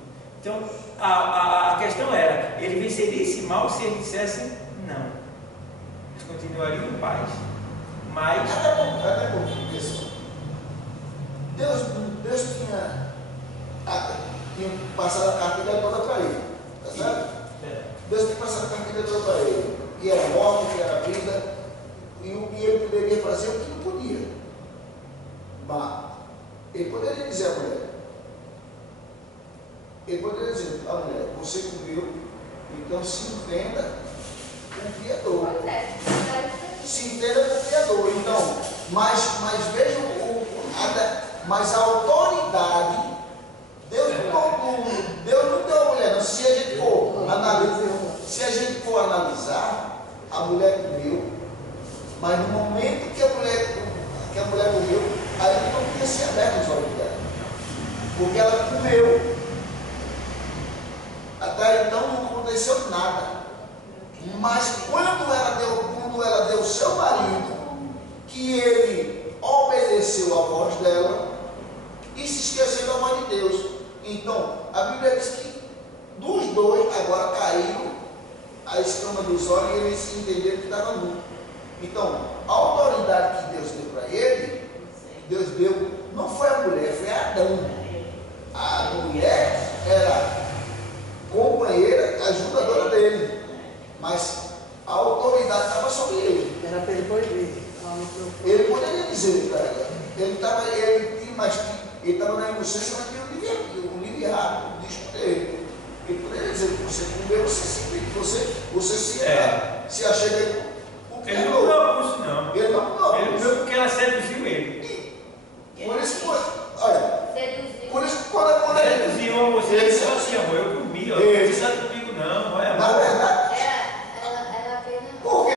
Então a questão era, ele venceria esse mal se ele dissesse não. Eles continuariam em paz. Mas Até porque, pessoal, Deus tinha passado a cartilha toda para ele, tá certo? Deus tinha passado a cartilha toda para ele. E era morte, que era vida, e ele poderia fazer o que não podia. Mas ele poderia dizer à mulher, você comiu, então se entenda com o Criador. Pois é. Se entenda com o Criador. Então, mas vejam mas a autoridade, Deus não deu a mulher, não. Se a gente for analisar, a mulher comeu, mas no momento que a mulher comeu, aí não tinha se aberto os olhos dela, porque ela comeu. Até então não aconteceu nada. Mas quando ela deu seu marido, que ele obedeceu a voz dela e se esqueceu da voz de Deus. Então, a Bíblia diz que dos dois agora caíram a escama dos olhos e eles entenderam que estava nu. Então, a autoridade que Deus deu para ele, Deus deu, não foi a mulher, foi a Adão. A mulher era companheira, ajudadora dele, mas a autoridade estava sobre ele. Era para ele proibir. Ele poderia dizer para ela, ele estava na inocência, mas tinha o livre-arbítrio de escolher. Ele poderia dizer que você comeu, você se achega aí. ele não propôs, não. Ele não propôs. Ele comeu porque ela seduziu ele.